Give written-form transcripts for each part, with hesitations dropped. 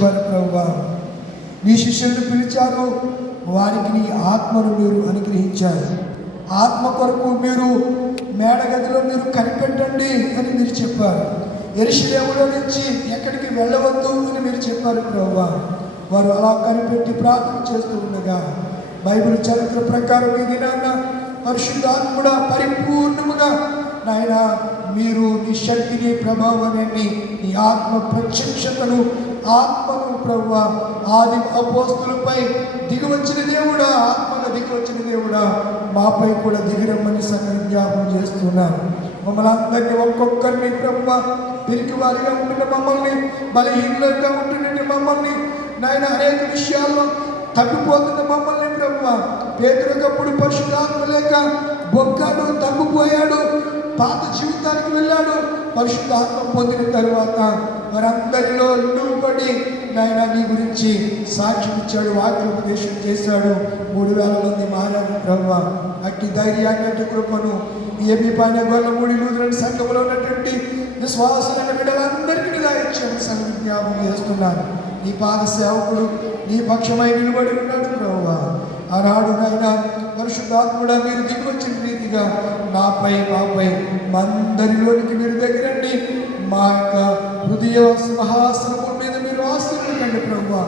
చెప్పారు, ప్రభువా నీ శిష్యులను పిలిచారు, వారికి నీ ఆత్మను మీరు అనుగ్రహించారు. ఆత్మ కొరకు మీరు మేడగదిలో మీరు కనిపెట్టండి అని మీరు చెప్పారు. యెరూషలేములో నుంచి ఎక్కడికి వెళ్ళవద్దు అని మీరు చెప్పారు ప్రభువా. వారు అలా కనిపెట్టి ప్రార్థన చేస్తూ ఉండగా బైబిల్ చరిత్ర ప్రకారం ఈ దినాన్న పరిశుద్ధాత్ముడా పరిపూర్ణముగా నాయన మీరు నీ శక్తిని ప్రభావాన్ని నీ ఆత్మ ప్రత్యక్షతను ఆత్మను ప్రభువా ఆది అపోస్తులపై దిగివచ్చిన దేవుడా, ఆత్మగా దిగివచ్చిన దేవుడా మాపై కూడా దిగిరమ్మని సంగతి జ్ఞాపకం చేస్తున్నాను. మమ్మల్ని అందరినీ ఒక్కొక్కరిని ప్రభువా పిరికి వారిగా ఉంటున్న మమ్మల్ని, బలహీనులుగా ఉంటున్న మమ్మల్ని నాయన అనేక విషయాల్లో తగ్గిపోతున్న మమ్మల్ని ప్రభువా పేతురుకప్పుడు పరిశుద్ధాత్మ లేక బొక్కాడు, తగ్గిపోయాడు, పాత జీవితానికి వెళ్ళాడు. పరిశుద్ధాత్మ పొందిన తరువాత వారందరిలో నిలువబడి నాయన నీ గురించి సాక్ష్యం ఇచ్చాడు, వాక్యోపదేశం చేశాడు. 3000 మంది మారారు ప్రభువా. అట్టి ధైర్యాన్ని, అట్టి కృపను ఏబీ పైన గొల్లమూడి లూథరన్ సంఘంలో ఉన్నటువంటి విశ్వాసులైన బిడ్డలందరికీ దయచేయమని సంగతి జ్ఞాపకం చేస్తున్నాను. నీ పాద సేవకుడు నీ పక్షమై నిలబడి ఉన్నాడు ప్రభువా. ఆనాడు నాయన పరిశుద్ధాత్ముడా మీరు దిగివచ్చిన రీతిగా నాపై మాపై మందరిలోనికి మీరు దగ్గరండి. మా యొక్క హృదయ సింహాసనముల మీద మీరు ఆశీర్వదించండి ప్రభువా.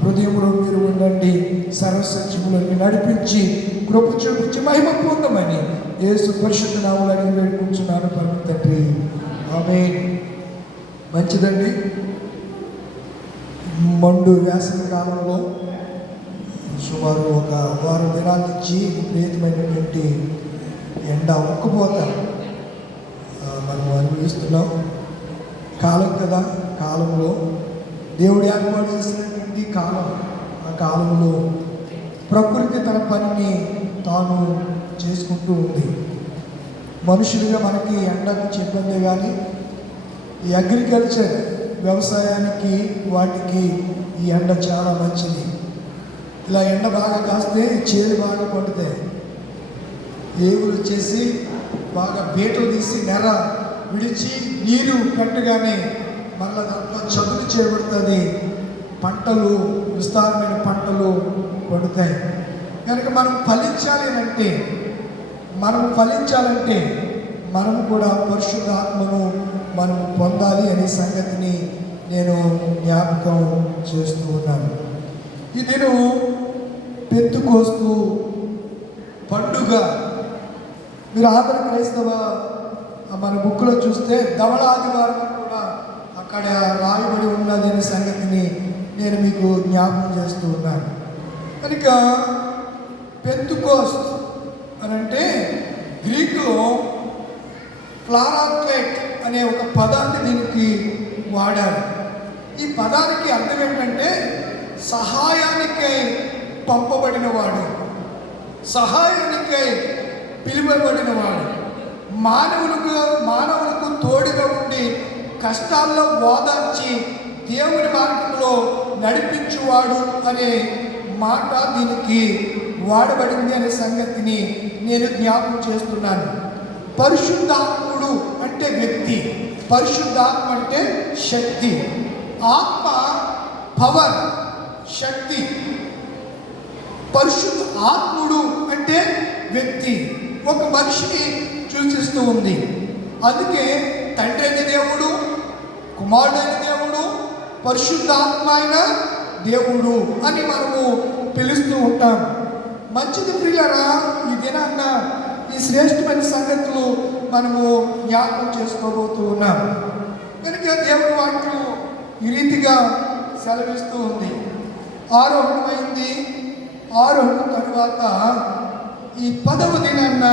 హృదయంలో మీరు ఉండండి, సర్వసత్యములను నడిపించి కృప చూపించి మహిమ పొందమని యేసు పరిశుద్ధ నామములో అడిగి వేడుకుంటున్నాను పరమ తండ్రి, ఆమేన్. మంచిదండి. మండు వేసవి కాలంలో సుమారు ఒక 1 వారం దినాల నుంచి విపరీతమైనటువంటి ఎండ ఉక్కపోత మనం అనుభవిస్తున్నాం. కాలం కదా, కాలంలో దేవుడు ఏర్పాటు చేసినటువంటి కాలం. ఆ కాలంలో ప్రకృతి తన పనిని తాను చేసుకుంటూ ఉంది. మనుషులుగా మనకి ఎండ నుంచి ఇబ్బంది, కానీ ఈ అగ్రికల్చర్ వ్యవసాయానికి వాటికి ఈ ఎండ చాలా మంచిది. ఇలా ఎండ బాగా కాస్తే చేలు బాగా పడుతాయి, ఏగులు వచ్చేసి బాగా బీటలు తీసి నెర విడిచి నీరు పెట్టగానే మళ్ళీ దాంట్లో చదును చేయబడుతుంది. పంటలు, విస్తారమైన పంటలు పండుతాయి. కనుక మనం ఫలించాలంటే మనము కూడా పరిశుద్ధాత్మను మనం పొందాలి అనే సంగతిని నేను జ్ఞాపకం చేస్తూ ఉన్నాను. ఈ దినం పెంతుకోస్తు పండుగ. మీరు ఆంధ్ర క్రైస్తవ మన బుక్లో చూస్తే ధవళ ఆదివారం కూడా అక్కడ రాయబడి ఉన్నది అనే సంగతిని నేను మీకు జ్ఞాపకం చేస్తూ ఉన్నాను. కనుక పెంతుకోస్త్ అని అంటే గ్రీకులో ప్లారాక్లైట్ అనే ఒక పదాన్ని దీనికి వాడారు. ఈ పదానికి అర్థం ఏంటంటే సహాయానికై పంపబడినవాడు, సహాయానికై పిలువబడినవాడు, మానవులకు తోడుగా ఉండి కష్టాల్లో ఓదార్చి దేవుని మార్గంలో నడిపించువాడు అనే మాట దీనికి వాడబడింది అనే సంగతిని నేను జ్ఞాపకం చేస్తున్నాను. పరిశుద్ధాత్ముడు అంటే వ్యక్తి, పరిశుద్ధాత్మ అంటే శక్తి. ఆత్మ పవర్, శక్తి. పరిశుద్ధ ఆత్ముడు అంటే వ్యక్తి, ఒక మనిషిని సూచిస్తూ ఉంది. అందుకే తండ్రి అయిన దేవుడు, కుమారుడైన దేవుడు, పరిశుద్ధాత్మ అయిన దేవుడు అని మనము పిలుస్తూ ఉంటాం. మంచిది ప్రియులారా, ఈ దినాన్న ఈ శ్రేష్టమైన సంగతులు మనము జ్ఞాపకం చేసుకోబోతూ ఉన్నాం. కనుక దేవుని వాక్యం ఈ రీతిగా సెలవిస్తూ ఉంది. ఆరోహణమైంది. ఆరోహణ తరువాత ఈ 10వ దినాన్న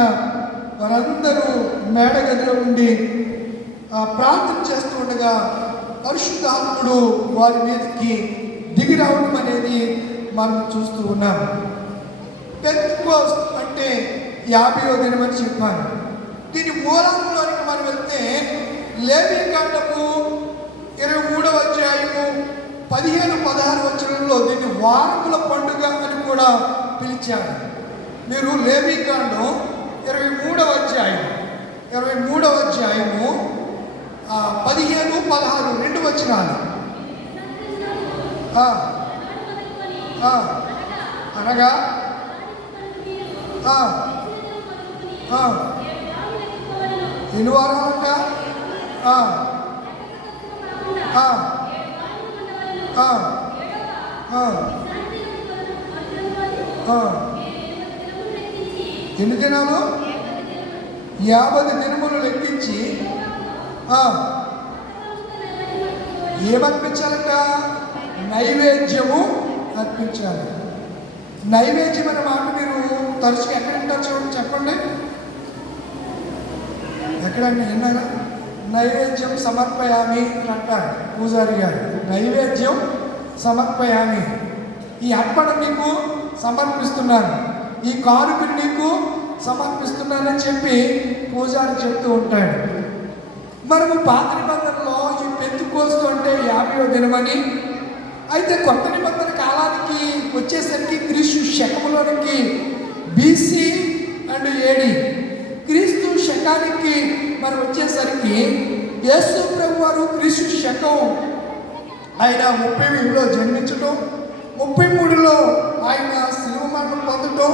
వారందరూ మేడగదిలో ఉండి ప్రార్థన చేస్తూ ఉండగా పరిశుద్ధాత్ముడు వారి మీదకి దిగి రావడం అనేది మనం చూస్తూ ఉన్నాం. పెంతెకోస్తు అంటే 50వ దినం అని చెప్పాను. దీని మూలాంలోనికి మనం వెళ్తే లేవీకాండము 23వ అధ్యాయము 15-16 వచనంలో దీన్ని వారముల పండుగ అని కూడా పిలిచారు. మీరు లేవీకాండం 23వ అధ్యాయము 15-16 2 వచనాలు. ఆ, ఆ, అనగా ఆ, ఆ, ఎన్ని వారాలంట? ఆ, ఆ, ఆ, ఆ, ఆ. ఎన్ని దినాలు? 50 దినములు లెక్కించి ఏమర్పించాలంట? నైవేద్యము అర్పించాలి. నైవేద్యం అనే మాట మీరు తరచుగా ఎక్కడ ఉంటారు చూడండి, చెప్పండి. ఎక్కడన్నా విన్నారా? నైవేద్యం సమర్పయామి అని అంటారు పూజారి గారు. నైవేద్యం సమర్పయామి, ఈ అర్పణ నీకు సమర్పిస్తున్నాను, ఈ కానుకను నీకు సమర్పిస్తున్నానని చెప్పి పూజారి చెప్తూ ఉంటాడు. మనము పాత నిబంధనలో ఈ పెంతెకోస్తు అంటే 50వ దినమని, అయితే కొత్త నిబంధన కాలానికి వచ్చేసరికి క్రీస్తు శకములోనికి BC అండ్ AD, క్రీస్తు శకానికి మనం వచ్చేసరికి యేసు ప్రభు వారు క్రీస్తు శకం ఆయన 30లో జన్మించడం, 33లో ఆయన శిలువ మరణం పొందటం,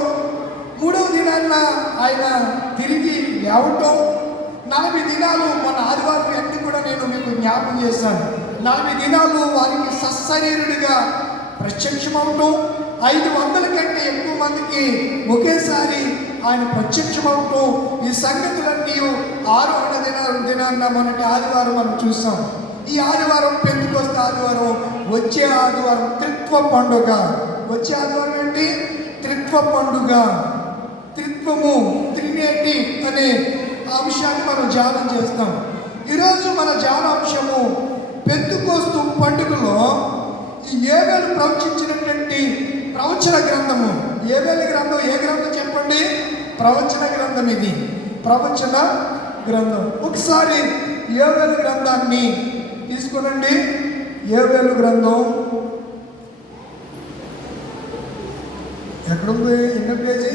3వ దినాన్న ఆయన తిరిగి లేవటం, 40 దినాలు మన ఆదివారం అన్ని కూడా నేను మీకు జ్ఞాపకం చేశాను. 40 దినాలు వారికి సశరీరుడిగా ప్రత్యక్షమవటం, 500 కంటే ఎక్కువ మందికి ఒకేసారి ఆయన ప్రత్యక్షమవటం, ఈ సంగతులన్నీ 6వ దినాన్న మొన్నటి ఆదివారం మనం చూసాం. ఈ ఆదివారం పెంతెకోస్తు ఆదివారం, వచ్చే ఆదివారం త్రిత్వ పండుగ. వచ్చే ఆదివారం ఏంటి? త్రిత్వ పండుగ. త్రిత్వము, త్రినేటి అనే అంశాన్ని మనం ధ్యానం చేస్తాం. ఈరోజు మన ధ్యానాంశము పెంతెకోస్తు పండుగలో ఈ యోవేలు ప్రవచించినటువంటి ప్రవచన గ్రంథము. యోవేలు గ్రంథం ఏ గ్రంథం చెప్పండి? ప్రవచన గ్రంథం. ఇది ప్రవచన గ్రంథం. ఒకసారి యోవేలు గ్రంథాన్ని తీసుకునండి. యోవేలు గ్రంథం ఎక్కడుంది? ఎన్నో పేజీ?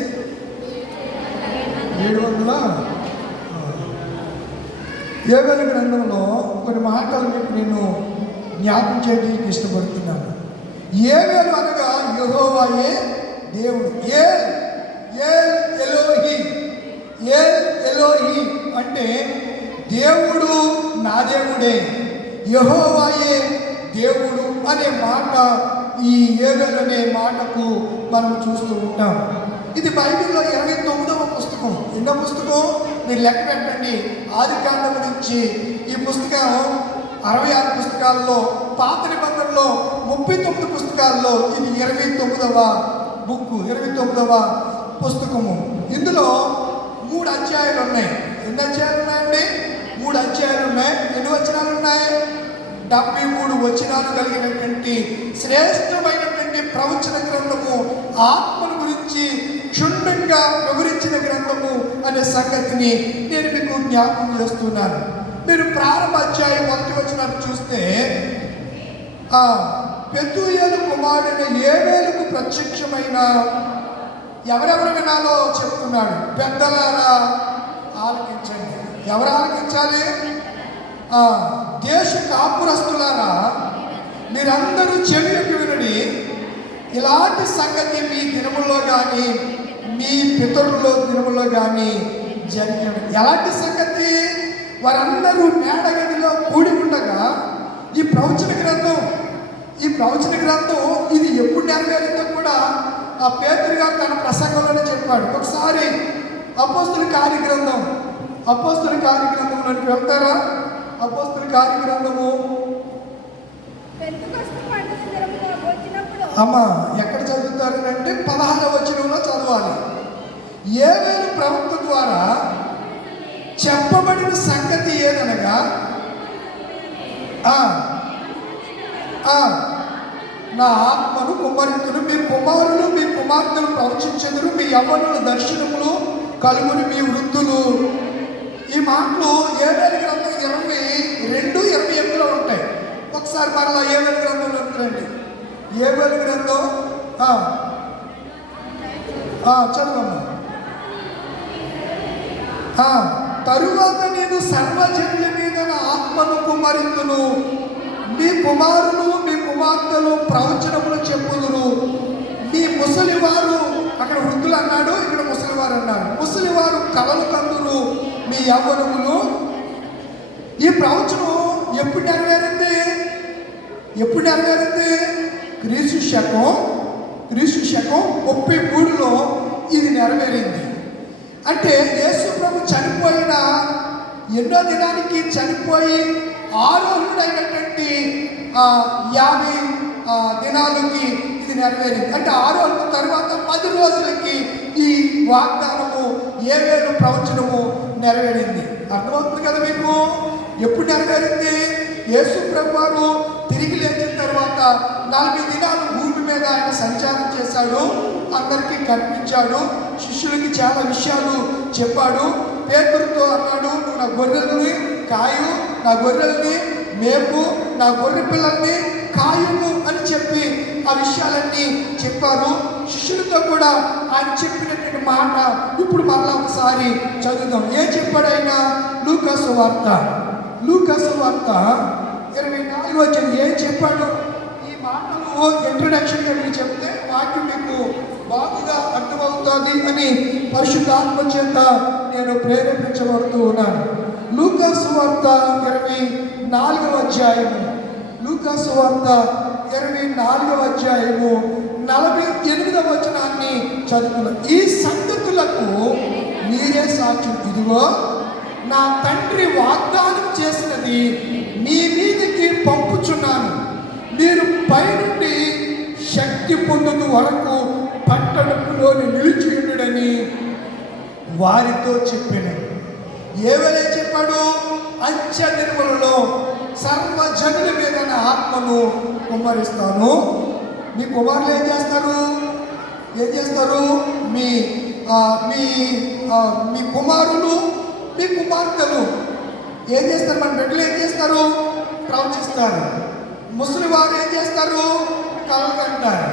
700. యోవేలు గ్రంథంలో కొన్ని మాటలు మీకు నేను జ్ఞాపకం చేయడానికి ఇష్టపడుతున్నాను. యోవేలు అనగా యెహోవాయే దేవుడు. ఎలోహి అంటే దేవుడు నా దేవుడే, యెహోవాయే దేవుడు అనే మాట ఈ యోవేలు అనే మాటకు మనం చూస్తూ ఉంటాం. ఇది బైబిల్లో 29వ పుస్తకం. ఎన్నో పుస్తకం మీరు లెక్క పెట్టండి. ఆదికాండం నుంచి ఈ పుస్తకం 66 పుస్తకాల్లో, పాత నిబంధనలో 39 పుస్తకాల్లో ఇది 29వ బుక్, 29వ పుస్తకము. ఇందులో 3 అధ్యాయాలు ఉన్నాయి. ఎన్ని అధ్యాయాలు ఉన్నాయండి? 3 అధ్యాయాలు ఉన్నాయి. ఎన్ని వచనాలు ఉన్నాయి? 73 వచనాలు కలిగినటువంటి శ్రేష్టమైనటువంటి ప్రవచన గ్రంథము, ఆత్మను గురించి క్షుణ్ణంగా వివరించిన గ్రంథము అనే సంగతిని నేను మీకు జ్ఞాపకం చేస్తున్నాను. మీరు ప్రారంభ అధ్యాయం 1వ వచనాన్ని చూస్తే పెతూయేలు కుమారుడైన యోవేలుకు ప్రత్యక్షమైన ఎవరెవరు వినాలో చెప్తున్నాడు. పెద్దలారా ఆలకించండి. ఎవరు ఆలకించాలి? దేశ కాపురస్తులారా మీరందరూ చెవికి వినండి. ఇలాంటి సంగతి మీ దినముల్లో కానీ మీ పితరుల దినముల్లో కానీ జరిగినది. ఎలాంటి సంగతి? వారందరూ మేడగదిలో కూడి ఉండగా ఈ ప్రవచన గ్రంథం ఇది ఎప్పుడు నెరవేరిందో కూడా ఆ పేతురు గారు తన ప్రసంగంలోనే చెప్పాడు. ఒకసారి అపోస్తుల కార్యగ్రంథంలోకి వెళ్తారా? అపోస్తుల కార్యగ్రంథము అమ్మా ఎక్కడ చదువుతారు అంటే 16వ వచనంలో చదవాలి. యోవేలు ప్రవక్త ద్వారా చెప్పబడిన సంగతి ఏదనగా నా ఆత్మను కుమ్మరింతును, మీ కుమారులు మీ కుమార్తెలు ప్రవచించెదరు, మీ యవ్వనుల దర్శనములు కలుగుని, మీ వృద్ధులు. ఈ మాటలు యోవేలు గ్రంథం 22-28లో ఉంటాయి. ఒకసారి మరలా యోవేలు గ్రంథంలో రండి. యోవేలు గ్రంథం చదవమ్మా. తరువాత నేను సర్వజనుల మీద నా ఆత్మను కుమ్మరింతును, మీ కుమారులు మీ కుమార్తెలు ప్రవచనములు చెప్పుదురు. మీ ముసలివారు, అక్కడ వృద్ధులు అన్నాడు, ఇక్కడ ముసలివారు అన్నాడు. ముసలివారు కలలు కందురు, మీ యవ్వనములు. ఈ ప్రవచనం ఎప్పుడు నెరవేరింది? ఎప్పుడు నెరవేరింది? క్రీస్తు శకం 33లో ఇది నెరవేరింది. అంటే యేసు ప్రభు చనిపోయిన ఎన్నో దినానికి చనిపోయి ఆరోహుడైనటువంటి 50 దినాలకి ఇది నెరవేరింది. అంటే ఆరోహణ తర్వాత 10 రోజులకి ఈ వాగ్దానము ఏవేలు ప్రవచనము నెరవేరింది. అర్థమవుతుంది కదా మీకు? ఎప్పుడు నెరవేరింది? యేసు ప్రభు వారు తిరిగి లేచిన తర్వాత 40 దినాలు భూమి మీద ఆయన సంచారం చేశాడు, అందరికీ కనిపించాడు, శిష్యులకి చాలా విషయాలు చెప్పాడు. పేతురుతో అన్నాడు, నువ్వు నా గొర్రెల్ని కాయు, నా గొర్రెల్ని మేపు, నా గొర్రె పిల్లల్ని కాయుము అని చెప్పి ఆ విషయాలన్నీ చెప్పారు. శిష్యులతో కూడా ఆయన చెప్పినటువంటి మాట ఇప్పుడు మరలా ఒకసారి చదువుదాం. ఏం చెప్పాడు ఆయన? లూకాసు వార్త 24 ఏం చెప్పాడు? ఈ మాటలు ఇంట్రడక్షన్గా మీరు చెప్తే వాక్యం మీకు బాగుగా అర్థమవుతుంది అని పరిశుద్ధాత్మ చేత నేను ప్రేరేపించబడుతూ ఉన్నాను. లూకాసు వార్త 24వ అధ్యాయము, లూకాసు వార్త 24వ అధ్యాయము 48వ వచనాన్ని చదువుతున్నాను. ఈ సంగతులకు మీరే సాక్షులు. ఇదిగో నా తండ్రి వాగ్దానం చేసినది మీ మీదకి పంపుచున్నాను. మీరు పైనుండి శక్తి పొందుతు వరకు పట్టణంలోని నిలిచి ఉండుడని వారితో చెప్పాను. ఏవలే చెప్పాడు? అంచె దినములలో సర్వజనుల మీద నా ఆత్మను కుమ్మరిస్తాను. మీ కుమారులు ఏం చేస్తారు? మీ కుమారులు, మీ కుమార్తెలు ఏం చేస్తారు? మన బిడ్డలు ఏం చేస్తారు? ప్రవచిస్తారు. ముసలి వారు ఏం చేస్తారు? కలలు కంటారు.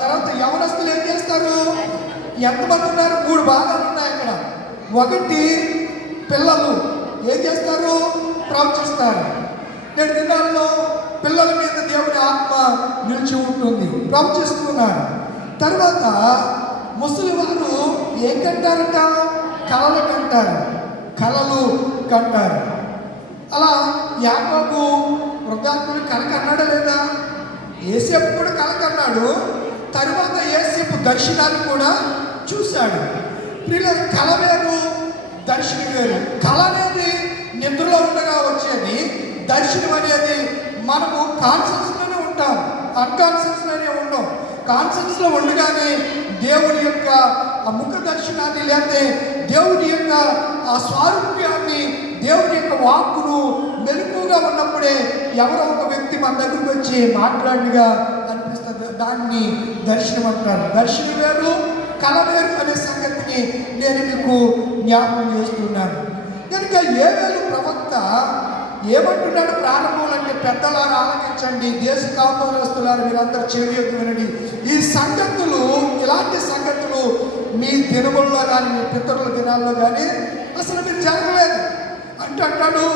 తర్వాత యవనస్తులు ఏం చేస్తారు? ఎంతమంది ఉన్నారు? 3 భాగాలు ఉన్నాయి అక్కడ. ఒకటి పిల్లలు ఏం చేస్తారు? ప్రవచిస్తారు. 7 దినాల్లో పిల్లల మీద దేవుని ఆత్మ నిలిచి ఉంటుంది, ప్రవచిస్తున్నారు. తర్వాత ముసలి వారు ఏం కంటారట? కలలు కంటారు. అలా యాకోబు వృద్ధాత్ముడు కల కన్నాడా లేదా? యేసేపు కూడా కల కన్నాడు. తరువాత యేసేపు దర్శనాన్ని కూడా చూశాడు. పిల్లలు కల వేరు, దర్శనం వేరు. కళ అనేది నిద్రలో ఉండగా వచ్చేది. దర్శనం అనేది మనము కాన్షియస్లోనే ఉంటాం, అన్కాన్షియస్లోనే ఉండం. కాన్షియస్లో ఉండగానే దేవుని యొక్క ముఖ దర్శనాన్ని, లేకపోతే దేవుని యొక్క స్వారూప్యాన్ని, దేవుని యొక్క వాక్కును మెలకుగా ఉన్నప్పుడే ఎవరో ఒక వ్యక్తి మన దగ్గరికి వచ్చి మాట్లాడిగా అనిపిస్తుంది. దాన్ని దర్శనం అంటారు. దర్శనం వేరు, కళ వేరు అనే సంగతిని నేను మీకు జ్ఞాపకం చేస్తున్నాను. కనుక యేవేలు ప్రవక్త ఏమంటున్నాడు? ప్రారంభంలో అంటే పెద్దలారా ఆలకించండి, దేశ కాపురస్తులారా మీరందరూ చెవియొగ్గి వినండి. ఈ సంగతులు, ఇలాంటి సంగతులు మీ దినముల్లో కానీ, మీ పితరుల దినాల్లో కానీ అసలు మీరు జరగలేదు అంటాడు.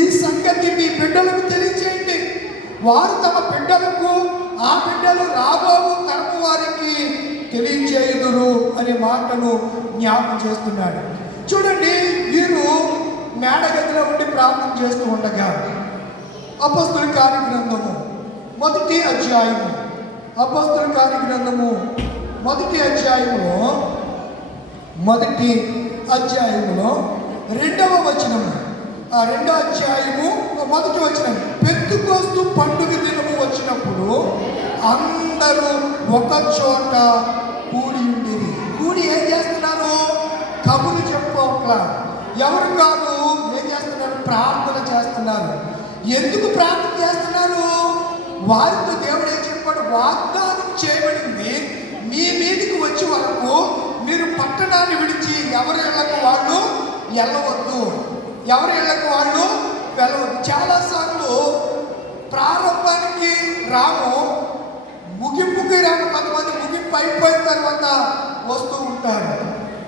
ఈ సంగతి మీ బిడ్డలకు తెలియచేయండి, వారు తమ బిడ్డలకు, ఆ బిడ్డలు రాబోవు తరము వారికి తెలియచేయుదురు అనే మాటను జ్ఞాపకం చేస్తున్నాడు. చూడండి, వీరు మేడగదిలో ఉండి ప్రార్థన చేస్తూ ఉండగా అపొస్తలుల కార్యగ్రంథము 1వ అధ్యాయము, అపొస్తలుల కార్యగ్రంథము 1వ అధ్యాయములో 2వ వచనము, 2వ అధ్యాయము 1వ వచనం. పెంతెకోస్తు పండుగ దినము వచ్చినప్పుడు అందరూ ఒక చోట కూడి ఉండేది. కూడి ఏం చేస్తున్నారు? కబుర్లు చెప్పుకోవట్లా. ఎవరు కాదు, ఏం చేస్తున్నారు? ప్రార్థన చేస్తున్నారు. ఎందుకు ప్రార్థన చేస్తున్నారు? వారితో దేవుడు ఏం చెప్పాడు? వాగ్దానం చేయబడింది మీ మీదకి వచ్చే వరకు మీరు పట్టణాన్ని విడిచి ఎవరి ఇళ్లకు వాళ్ళు వెళ్ళవద్దు, ఎవరి ఇళ్లకు వాళ్ళు వెళ్ళవద్దు. చాలాసార్లు ప్రారంభానికి రాము, ముగింపుకి రాము. కొంతమంది ముగింపు అయిపోయిన తర్వాత వస్తూ ఉంటారు.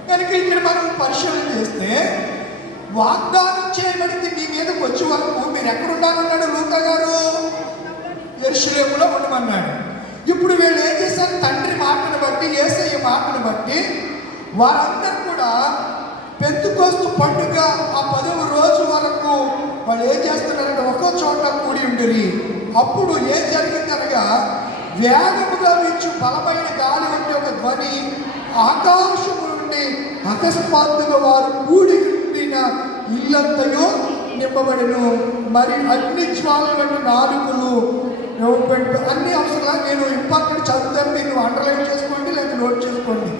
కనుక ఇక్కడ మనం పరిశీలన చేస్తే వాగ్దానం చేయబడింది మీ మీదకి వచ్చే వరకు మీరు ఎక్కడ ఉండాలన్నాడు లూకా గారు? యెరూషలేములో ఉండమన్నాడు. ఇప్పుడు వీళ్ళు ఏం చేశారు? తండ్రి మాటను బట్టి, యేసయ్య మాటను బట్టి వారందరూ కూడా పెంతెకోస్తు పండుగ ఆ 10వ రోజు వరకు వాళ్ళు ఏం చేస్తున్నారంటే ఒక్కో చోట కూడి ఉండిరి. అప్పుడు ఏం జరిగిందనగా, వేగముగా వీచు బలమైన గాలి వంటి ఒక ధ్వని ఆకాశము నుండి అకస్మాత్తుగా వారు కూడి ఉండిన ఇల్లంతయో నింపబడిను. మరి అగ్ని జ్వాలల వంటి నాలుకలు అన్ని అవసరంగా నేను ఇంపార్టెంట్ చదువుతాను, మీరు అండర్లైన్ చేసుకోండి లేదా నోట్ చేసుకోండి.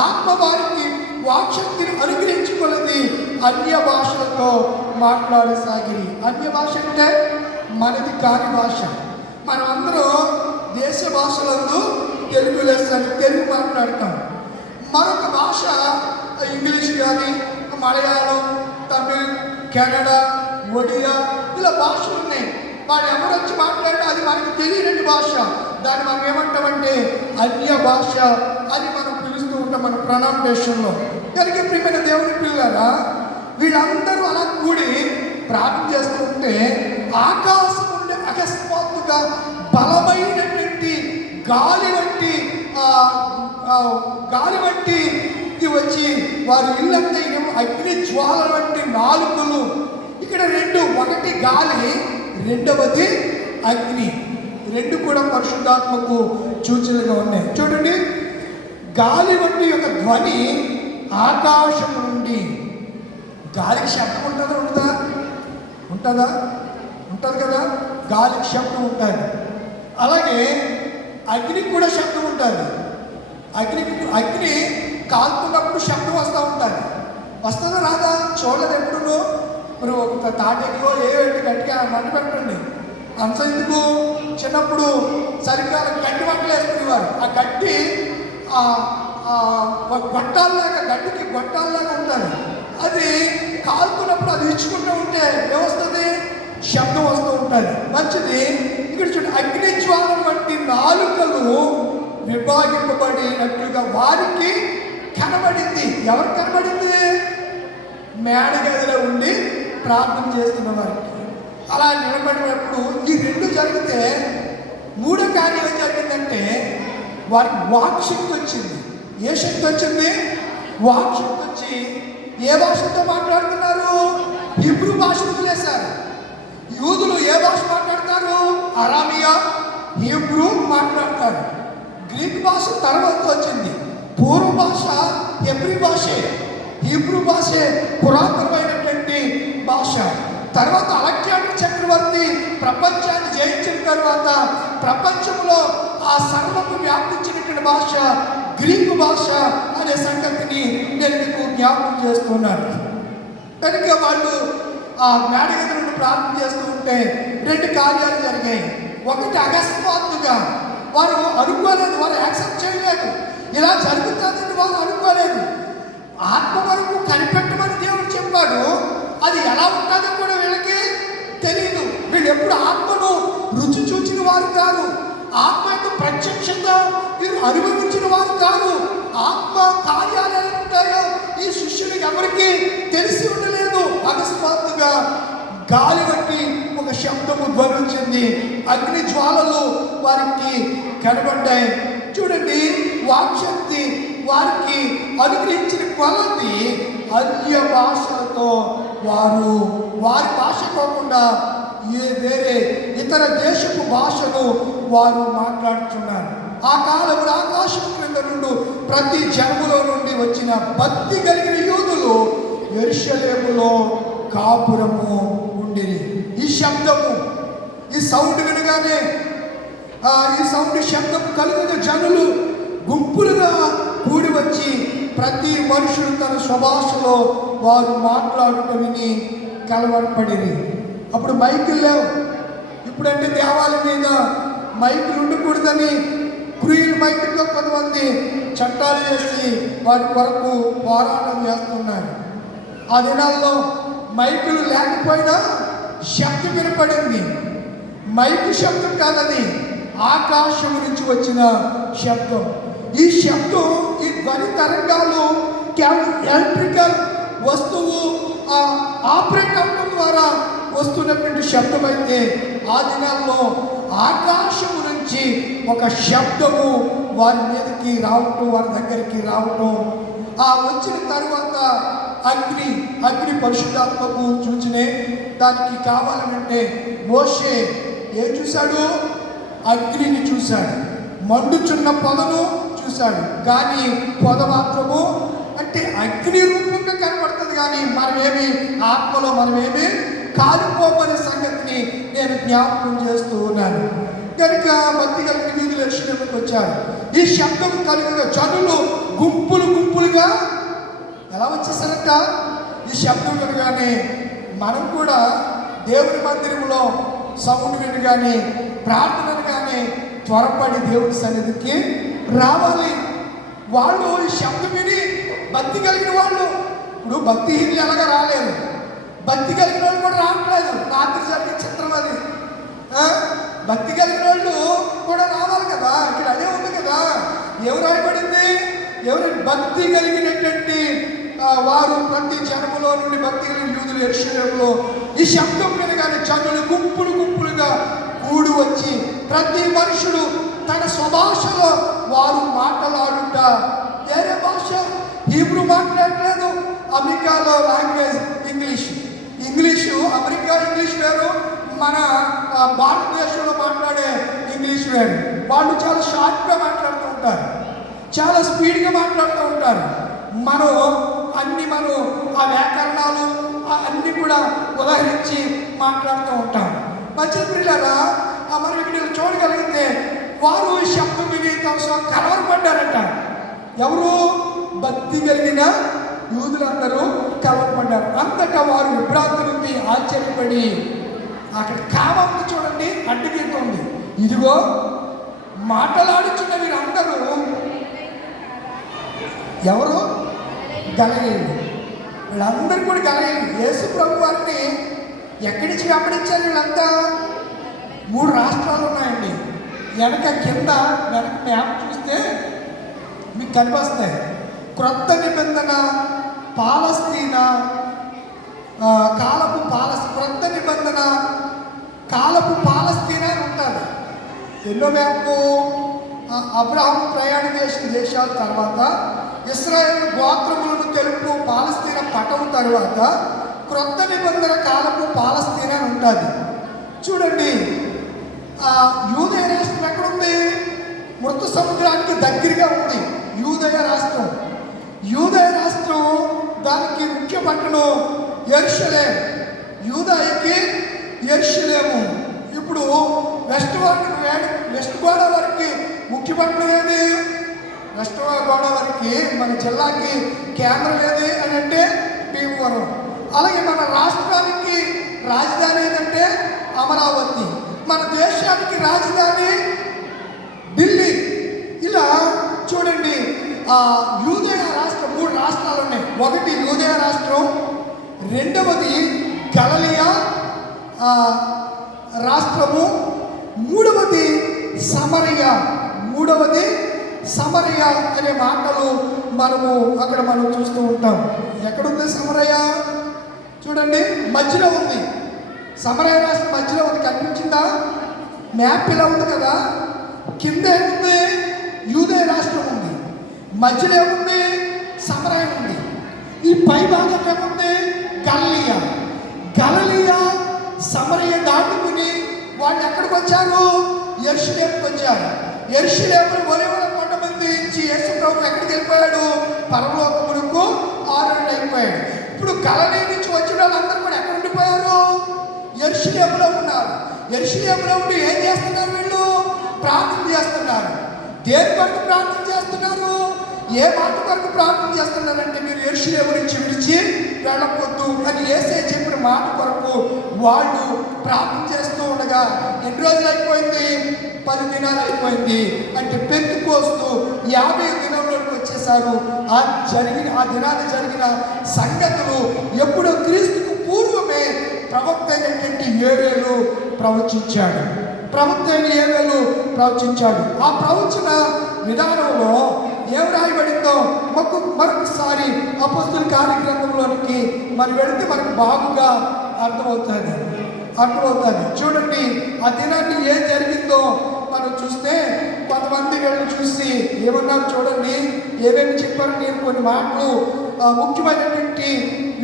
ఆత్మ వారికి వాక్శక్తిని అనుగ్రహించుకున్నది అన్య భాషలతో మాట్లాడసాగిరి. అన్య భాష అంటే మనది కాని భాష. మనం అందరూ దేశ భాషలందు తెలుగు లెస్సని తెలుగు మాట్లాడతాం. మరొక భాష ఇంగ్లీష్ కానీ, మలయాళం, తమిళ్, కన్నడ, ఒడియా ఇలా భాషలు ఉన్నాయి. వాళ్ళు ఎవరు వచ్చి మాట్లాడినా అది మనకి తెలియని భాష. దాన్ని మనం ఏమంటామంటే అన్య భాష అని మనం పిలుస్తూ ఉంటాం మన ప్రొనౌన్సియేషన్లో. కనుక ప్రియమైన దేవుని పిల్లలారా, వీళ్ళందరూ అలా కూడి ప్రార్థన చేస్తూ ఉంటే ఆకాశం నుండి అకస్మాత్తుగా బలమైనటువంటి గాలి వంటి వచ్చి వారి ఇల్లంతా అగ్ని జ్వాలల వంటి నాలుకలు. ఇక్కడ రెండు, ఒకటి గాలి, రెండవది అగ్ని. రెండు కూడా పరిశుద్ధాత్మకు సూచనలుగా ఉన్నాయి. చూడండి, గాలి వంటి యొక్క ధ్వని ఆకాశం నుండి. గాలికి శబ్దం ఉంటుందా? ఉంటుంది కదా. గాలికి శబ్దం ఉంటుంది. అలాగే అగ్నికి కూడా శబ్దం ఉంటుంది. అగ్ని కాల్తున్నప్పుడు శబ్దం వస్తూ ఉంటుంది. వస్తుందా రాదా? చూడలేదు ఎప్పుడును. మరి ఒక తాటెక్కులో గట్టిగా మంట పెట్టండి. అంత ఎందుకు? చిన్నప్పుడు సరికాలం గట్టి మంటలు వేసుకునేవారు. ఆ గట్టి గట్టికి గొట్టాల్లాగా ఉంటుంది. అది కాలుతున్నప్పుడు అది ఇచ్చుకుంటూ ఉంటే ఏమొస్తుంది? శబ్దం వస్తూ ఉంటుంది. మంచిది. ఇక్కడ చూడండి, అగ్ని జ్వాలల వంటి నాలుకలు విభాగింపబడినట్లుగా వారికి కనబడింది. ఎవరికి కనబడింది? మేడగదిలో ఉండి ప్రార్థన చేస్తున్న వారికి. అలా నిలబడినప్పుడు ఈ రెండు జరిగితే మూడో కార్యం ఏం జరిగిందంటే వారికి వాక్శక్తి వచ్చింది. ఏ శక్తి వచ్చింది? వాక్శక్తి వచ్చి ఏ భాషతో మాట్లాడుతున్నారు? హీబ్రూ భాష వదిలేశారు. యూదులు ఏ భాష మాట్లాడతారు? అరామియా, హీబ్రూ మాట్లాడతారు. గ్రీక్ భాష తర్వాత వచ్చింది. పూర్వ భాష హెబ్రీ భాషే. హీబ్రూ భాషే పురాతనమైనటువంటి భాష. తర్వాత అలెగ్జాండర్ చక్రవర్తి ప్రపంచాన్ని జయించిన తర్వాత ప్రపంచంలో ఆ సర్వము వ్యాపించినటువంటి భాష గ్రీకు భాష అనే సంగతిని నేను మీకు జ్ఞాపకం చేస్తున్నాను. కనుక వాళ్ళు ఆ మేడగది నుండి ప్రార్థన చేస్తూ ఉంటే రెండు కార్యాలు జరిగాయి. ఒకటి, అకస్మాత్తుగా వారు అనుకోలేదు, వారు యాక్సెప్ట్ చేయలేదు. ఇలా జరుగుతుందని వారు అనుకోలేదు. ఆత్మ వరకు కనిపెట్టమని దేవుడు చెప్పాడు. అది ఎలా ఉంటుందో కూడా వీళ్ళకి తెలియదు. వీళ్ళు ఎప్పుడు ఆత్మను రుచి చూచిన వారు కాదు. ఆత్మ యొక్క ప్రత్యక్షత వీరు అనుభవించిన వారు కాదు. ఆత్మ కార్యాలు ఎలా ఉంటాయో ఈ శిష్యునికి ఎవరికి తెలిసి ఉండలేదు. అకస్మాత్తుగా గాలి వంటి ఒక శబ్దము ధ్వనించింది. అగ్ని జ్వాలలు వారికి కనబడ్డాయి. చూడండి, వాక్శక్తి వారికి అనుగ్రహించిన కొలది అన్య భాషలతో వారి భాష కాకుండా వేరే ఇతర దేశపు భాషను వారు మాట్లాడుతున్నారు. ఆ కాలంలో ఆకాశం క్రింద నుండి ప్రతి జనములో నుండి వచ్చిన భక్తి కలిగిన యూదులు యెరూషలేములో కాపురము ఉండిరి. ఈ శబ్దము, ఈ సౌండ్ వినగానే ఈ సౌండ్ శబ్దం కలిగిన జనులు గుంపులుగా కూడి వచ్చి ప్రతి మనుషుడు తన స్వభాషలో వారు మాట్లాడుట విని కలవరపడిరి. అప్పుడు మైకులు లేవు. ఇప్పుడంటే దేవాలయం మీద మైకులు ఉండకూడదని క్రూయిల్ మైకుల్లో కొంతమంది చట్టాలు చేసి వాటి కొరకు పోరాటం చేస్తున్నారు. ఆ దినాల్లో మైకులు లేకపోయినా శబ్దం వినపడింది. మైకు శబ్దం కాదని ఆకాశం నుంచి వచ్చిన శబ్దం. ఈ శబ్దం, ఈ ధ్వని తరంగాలు కేవలం ఎలక్ట్రికల్ వస్తువు ఆపరేట్ అవ్వడం ద్వారా వస్తున్నటువంటి శబ్దం అయితే ఆ దినాల్లో ఆకాశము నుంచి ఒక శబ్దము వారి మీదకి రావటం, వారి దగ్గరికి రావటం. ఆ వచ్చిన తరువాత అగ్ని పరిశుద్ధాత్మకు చూచినే దానికి కావాలంటే మోషే ఏం చూశాడు? అగ్నిని చూశాడు, మండుచున్న పొదను చూశాడు. కానీ పొద మాత్రము అంటే అగ్ని రూపంగా కనపడుతుంది, కానీ మనమేమి ఆత్మలో మనమేమి కాలిపోమనే సంగతిని నేను జ్ఞాపకం చేస్తూ ఉన్నాను. కనుక భక్తి కలిగిన వీధులు ఎరుషలేముకు వచ్చారు. ఈ శబ్దం కలిగిన జనులు గుంపులుగా ఎలా వచ్చేసారంట? ఈ శబ్దం వినగానే మనం కూడా దేవుని మందిరంలో సౌండ్ వినగానే, ప్రార్థనలు కానీ త్వరపడి దేవుని సన్నిధికి రావాలి. వాళ్ళు ఈ శబ్దం విని భక్తి కలిగిన వాళ్ళు, ఇప్పుడు భక్తిహీనులు ఎలాగా రాలేదు, భక్తి కలిగిన వాళ్ళు కూడా రావట్లేదు. రాత్రి జరిగే చిత్రం అది. భక్తి కలిగిన వాళ్ళు కూడా రావాలి కదా, ఇక్కడ అదే ఉంది కదా. ఎవరు రాయబడింది? ఎవరు భక్తి కలిగినటువంటి వారు ప్రతి జనములో నుండి భక్తి కలిగిన యూదులు యెరూషలేములో ఈ శబ్దం వినగానే జనులు గుంపులుగా కూడి వచ్చి ప్రతి మనుషుడు తన స్వభాషలో వారు మాట్లాడుట. వేరే భాష హీబ్రూ మాట్లాడలేదు. అమెరికాలో లాంగ్వేజ్ ఇంగ్లీషు అమెరికా ఇంగ్లీష్ వేరు, మన భారతదేశంలో మాట్లాడే ఇంగ్లీష్ వేరు. వాళ్ళు చాలా షార్ట్గా మాట్లాడుతూ ఉంటారు, చాలా స్పీడ్గా మాట్లాడుతూ ఉంటారు. మనం ఆ వ్యాకరణాలు అన్నీ కూడా ఉదాహరించి మాట్లాడుతూ ఉంటాం. మంచి పిల్లరా మనం ఇక్కడ చూడగలిగితే వారు శబ్దం విని తమ కలవరపడ్డారట. ఎవరు? భక్తి కలిగిన యూదులందరూ కలవరపడ్డారు. అంతటా వారు విభ్రాంతి నుండి ఆశ్చర్యపడి, అక్కడ కావాలి చూడండి, అడ్డుగీత ఉంది. ఇదిగో మాటలాడుచున్న వీరందరూ ఎవరు? గలిలయులు. వీళ్ళందరూ కూడా గలిలయులు. యేసు ప్రభు వారిని ఎక్కడి నుంచి వెంబడించారు వీళ్ళంతా? 3 రాష్ట్రాలు ఉన్నాయండి. కింద మ్యాప్ చూస్తే మీకు కనిపిస్తాయి. క్రొత్త నిబంధన పాలస్తీనా, క్రొత్త నిబంధన కాలపు పాలస్తీనా అని ఉంటుంది. ఎన్నో మ్యాపు అబ్రహాం ప్రయాణం చేసిన దేశాల తర్వాత ఇశ్రాయేలు గోత్రములను తెలుపు పాలస్తీనా పటం తర్వాత క్రొత్త నిబంధన కాలపు పాలస్తీనా అని ఉంటుంది. చూడండి, యూదయ రాష్ట్రం ఎక్కడుంది? మృత సముద్రానికి దగ్గరగా ఉంది యూదయ రాష్ట్రం. యూదయ రాష్ట్రం దానికి ముఖ్య పట్టణం యెరూషలేము. యూదయకి యెరూషలేము. ఇప్పుడు వెస్ట్ గోదావరికి ముఖ్య పట్టణం ఏది? వెస్ట్ గోదావరికి మన జిల్లాకి కేంద్రం ఏది అని అంటే భీమవరం. అలాగే మన రాష్ట్రానికి రాజధాని ఏదంటే అమరావతి. మన దేశానికి రాజధాని ఢిల్లీ. ఇలా చూడండి, యూదయ రాష్ట్రం 3 రాష్ట్రాలు ఉన్నాయి. ఒకటి యూదయ రాష్ట్రం, రెండవది గలిలయ రాష్ట్రము, మూడవది సమరయ అనే మాటలు మనం చూస్తూ ఉంటాం. ఎక్కడుంది సమరయ? చూడండి, మధ్యలో ఉంది. సమరయ రాష్ట్రం మధ్యలో ఉంది, కనిపించిందా? మ్యాప్ ఇలా ఉంది కదా. కింద ఏముంది? యూదయ రాష్ట్రం ఉంది. మధ్యలో ఏముంది? సమరయ ఉంది. ఈ పై భాగం ఏముంది? గలిలయ సమరయ దాటుకుని వాళ్ళు ఎక్కడికి వచ్చారు? యెరూషలేముకి వచ్చారు. యెరూషలేములో ఒలీవల కొండ మీద నుంచి యేసు ప్రభు ఎక్కడికి వెళ్ళిపోయాడు? పరలోకమునకు ఆరోహణ అయిపోయాడు. ఇప్పుడు గలిలయ నుంచి వచ్చిన వాళ్ళందరూ కూడా ఎక్కడ ఉండిపోయారు? యెరూషలేములో ఉన్నారు. యెరూషలేములో ఉండి ఏం చేస్తున్నారు? వీళ్ళు ప్రార్థన చేస్తున్నారు. దేని కొరకు ప్రార్థన చేస్తున్నారు? ఏ మాట కొరకు ప్రార్థన చేస్తున్నారంటే, మీరు యెరూషలేము నుంచి విడిచి వెళ్ళకూడదు అని యేసయ్య చెప్పిన మాట కొరకు వాళ్ళు ప్రార్థన చేస్తూ ఉండగా ఎన్ని రోజులు అయిపోయింది? 10 దినాలు అయిపోయింది. అంటే పెంతెకోస్తు 50 దినంలోకి వచ్చేసారు. ఆ దినాలు జరిగిన సంగతులు ఎప్పుడో క్రీస్తుకు పూర్వమే ప్రవక్త అయినటువంటి యోవేలు ప్రవచించాడు. ఆ ప్రవచన విధానంలో ఏం రాయబడిందో మరొకసారి అపొస్తలుల కార్యగ్రంథంలోనికి మనం వెళితే మనకు బాగుగా అర్థమవుతుంది. అర్థమవుతుంది. చూడండి, ఆ దినాన్ని ఏం జరిగిందో మనం చూస్తే కొంతమంది వీళ్ళని చూసి ఏమన్నారు చూడండి, ఏమేమి చెప్పారు. నేను కొన్ని మాటలు ముఖ్యమైనటువంటి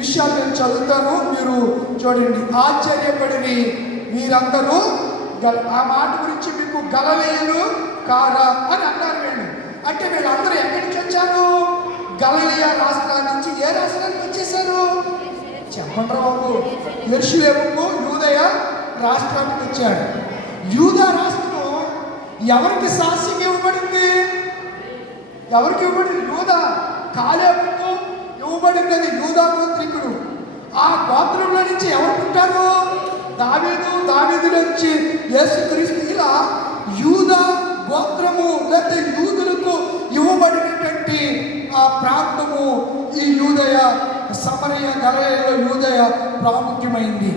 విషయాలు నేను చదువుతాను, మీరు చూడండి. ఆశ్చర్యపడి మీరందరూ ఆ మాట గురించి మీకు గలిలయులు కారా అని అన్నారు వీళ్ళు. అంటే వీళ్ళందరూ ఎక్కడి నుంచి వచ్చారు? గలిలయ రాష్ట్రాల నుంచి. ఏ రాష్ట్రానికి వచ్చేసారు చెప్పండి బాబు? యెరూషలేముకు, యూదయ రాష్ట్రానికి వచ్చాడు. యూదా రాష్ట్రం ఎవరికి సాక్ష్యం ఇవ్వబడింది? ఎవరికి ఇవ్వబడింది? యూదా కాలేబుకు ఇవ్వబడినది. యూదా గోత్రికుడు. ఆ గోత్రంలో నుంచి ఎవరు పుట్టారు? దావీదు. దావీదు నుంచి యేసుక్రీస్తు. ఇలా యూదా గోత్రము లేదా యూదులకు ఇవ్వబడినటువంటి ఆ ప్రాంతము ఈ యూదయ, సమరయ, గలిలయలో యూదయ ప్రాముఖ్యమైంది.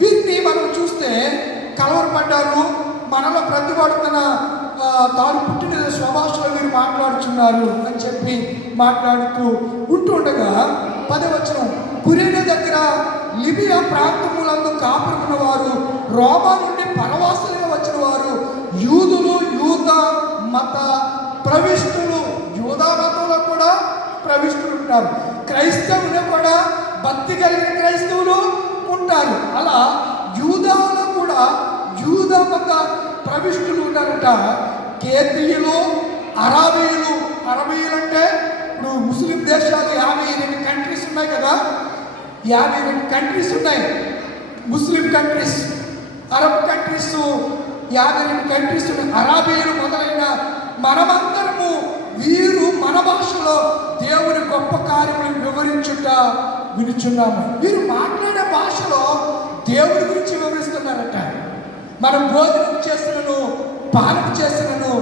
వీరిని మనం చూస్తే కలవరపడ్డారు. మనలో ప్రతివాడు తాను పుట్టిన స్వభాషలో వీరు మాట్లాడుతున్నారు అని చెప్పి మాట్లాడుతూ ఉంటుండగా 10వ వచనం, కురేనే దగ్గర లిబియా ప్రాంతములందు కాపురమున్న వారు, రోమా నుండి పరవాసులుగా వచ్చిన వారు, యూదులు, యూదా మత ప్రవిష్టులు. యూదా మతంలో కూడా ప్రవిష్టులు ఉంటారు. క్రైస్తవులు కూడా భక్తి కలిగిన క్రైస్తవులు ఉంటారు. అలా యూదాలో కూడా యూదా మత ప్రవిష్టులు ఉన్నారట. కేతీయులు, అరబీయులు. అరబీయులు అంటే ఇప్పుడు ముస్లిం దేశాలు 52 కంట్రీస్ ఉన్నాయి కదా, 52 కంట్రీస్ ఉన్నాయి Muslim countries. Arab countries 52 countries ఉన్నాయి. అరబీయులు మొదలైన మనమందరము వీరు మన భాషలో దేవుని గొప్ప కార్యములను వివరించుట వినుచున్నాము. వీరు మాట్లాడే భాషలో దేవుడి గురించి వివరిస్తున్నారట. మనం భోజనం చేసినను, పానం చేసినను,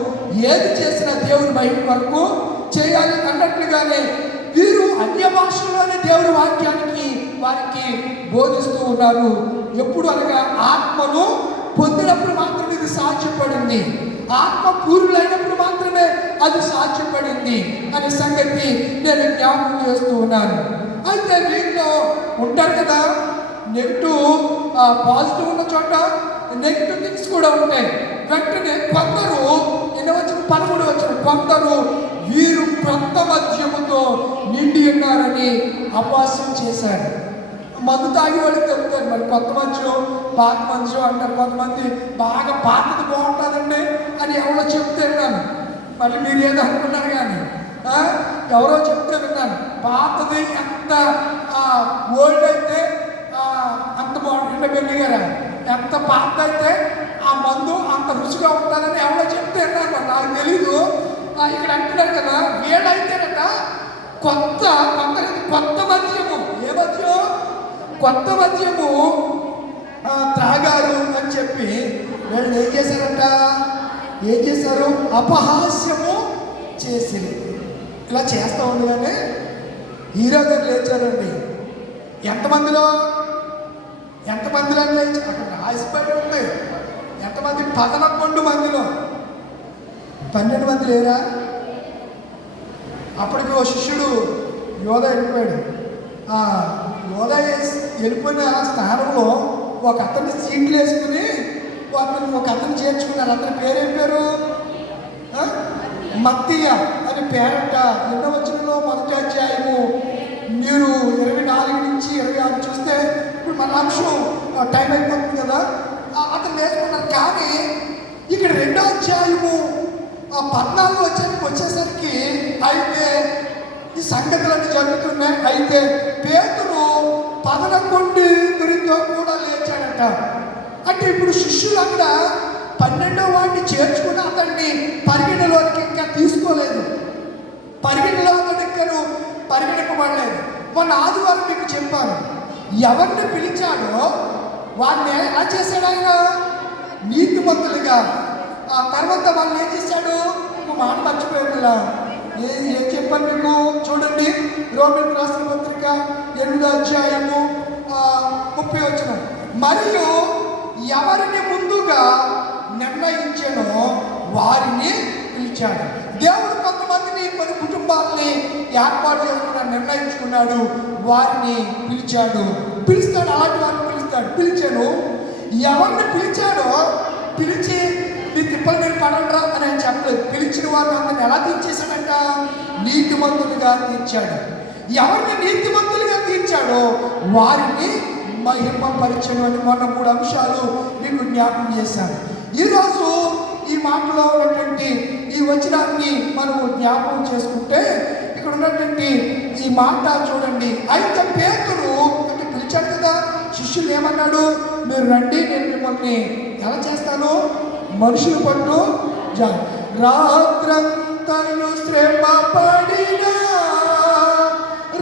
ఏది చేసినా దేవుని మహిమ వరకు చేయాలి అన్నట్లుగానే వీరు అన్య భాషల్లోనే దేవుని వాక్యానికి వారికి బోధిస్తూ ఉన్నారు. ఎప్పుడు అనగా ఆత్మను పొందినప్పుడు మాత్రమే ఇది సాధ్యపడింది, ఆత్మ పూర్వులైనప్పుడు మాత్రమే అది సాధ్యపడింది అనే సంగతి నేను జ్ఞాపకం చేస్తూ ఉన్నాను. అయితే వీటిలో ఉంటారు కదా, నెగిటివ్ పాజిటివ్ ఉన్న చోట నెగిటివ్ థింగ్స్ కూడా ఉంటాయి. వెంటనే కొందరు 13 వచ్చిన కొందరు వీరు క్రొత్త మద్యముతో నిండి ఉన్నారని అపహాస్యం చేశారు. మందు తాగి వాళ్ళకి తెలుపుతారు. మరి కొత్త మద్యం, పాత మద్యం అంటారు. కొంతమంది బాగా పాతది బాగుంటుందండి అని ఎవరో చెప్తే విన్నాను. మళ్ళీ మీరు ఏదో అనుకున్నారు కానీ ఎవరో చెప్తే విన్నాను. పాతది ఎంత ఓల్డ్ అయితే అంత బాగుంటుంది. పెళ్ళిగారా ఎంత పాత అయితే ఆ మందు అంత రుచిగా ఉంటుందని ఎవరో చెప్తే విన్నాను. నాకు తెలీదు. ఇక్కడ అంటున్నారు కదా, వీళ్ళైతేనట కొందరికి కొత్త మద్యము. ఏ మద్యం? కొత్త మద్యము త్రాగారు అని చెప్పి వీళ్ళు ఏం చేశారట? ఏం చేశారు? అపహాస్యము చేసి. ఇలా చేస్తూ ఉండగానే హీరో గారు లేచారండి. ఎంతమందిలో లేచి అక్కడ రాసిపడి ఉంది ఎంతమంది? 11 మందిలో 12 మంది లేరా? అప్పటికి ఓ శిష్యుడు యోధ వెళ్ళిపోయాడు. యోధ వెళ్ళిపోయిన స్థానంలో ఒక అతన్ని సీట్లు వేసుకుని ఒక అతను చేర్చుకున్నారు. అతని పేరేం పేరు? మత్తీయ అని పేరంట. 2వ వచనంలో 1వ అధ్యాయము మీరు 24 నుంచి 26 చూస్తే ఇప్పుడు మన అంశం టైం అయిపోతుంది కదా, అతను వేసుకున్నారు. కానీ ఇక్కడ 2వ అధ్యాయము 14వ అధ్యాయానికి వచ్చేసరికి అయితే ఈ సంగతులన్నీ జరుగుతున్నాయి. అయితే పేతురు 11 గురితో కూడా లేచాడట. అంటే ఇప్పుడు శిష్యులు అక్కడ 12వ వాడిని చేర్చుకుని అతన్ని పరిగణలోకి ఇంకా తీసుకోలేదు. పరిగణలో అతను పరిగణింపబడలేదు. మొన్న ఆదివారం మీకు చెప్పాను, ఎవరిని పిలిచాడో వాడిని ఎలా చేశాడు ఆయన? నీతిమంతులుగా. ఆ తర్వాత వాళ్ళని ఏం చేశాడు? ఒక మాట మర్చిపోయాడు. ఏం చెప్పాను మీకు? చూడండి, రోమన్ రాసిన పత్రిక 8వ అధ్యాయము 30వ వచనం. మరియు ఎవరిని ముందుగా నిర్ణయించానో వారిని పిలిచాడు. దేవుడు కొంతమందిని, కొన్ని కుటుంబాలని ఏర్పాటు చేసుకున్నాడు, నిర్ణయించుకున్నాడు, వారిని పిలిచాడు. పిలుస్తాడు, అలాంటి వారిని పిలుస్తాడు. పిలిచాను. ఎవరిని పిలిచాడో పిలిచి మీ తిప్పలు మీరు పడండ్రా అని ఆయన చెప్పలేదు. పిలిచిన వారిని అందరిని ఎలా తీర్చేశాడంట? నీతిమంతులుగా తీర్చాడు. ఎవరిని నీతిమంతులుగా తీర్చాడో వారిని మహిమపరిచడం అని మొన్న 3 అంశాలు మీకు జ్ఞాపకం చేశాను. ఈరోజు ఈ మాటలో ఉన్నటువంటి ఈ వచనాన్ని మనము జ్ఞాపకం చేసుకుంటే ఇక్కడ ఉన్నటువంటి ఈ మాట చూడండి. అయితే పేతురు అంటే పిలిచాడు కదా, శిష్యులు ఏమన్నాడు? మీరు రండి, నేను మిమ్మల్ని ఎలా చేస్తాను? మనుషులు పట్టు రాత్రంతయు శ్రమ పడినా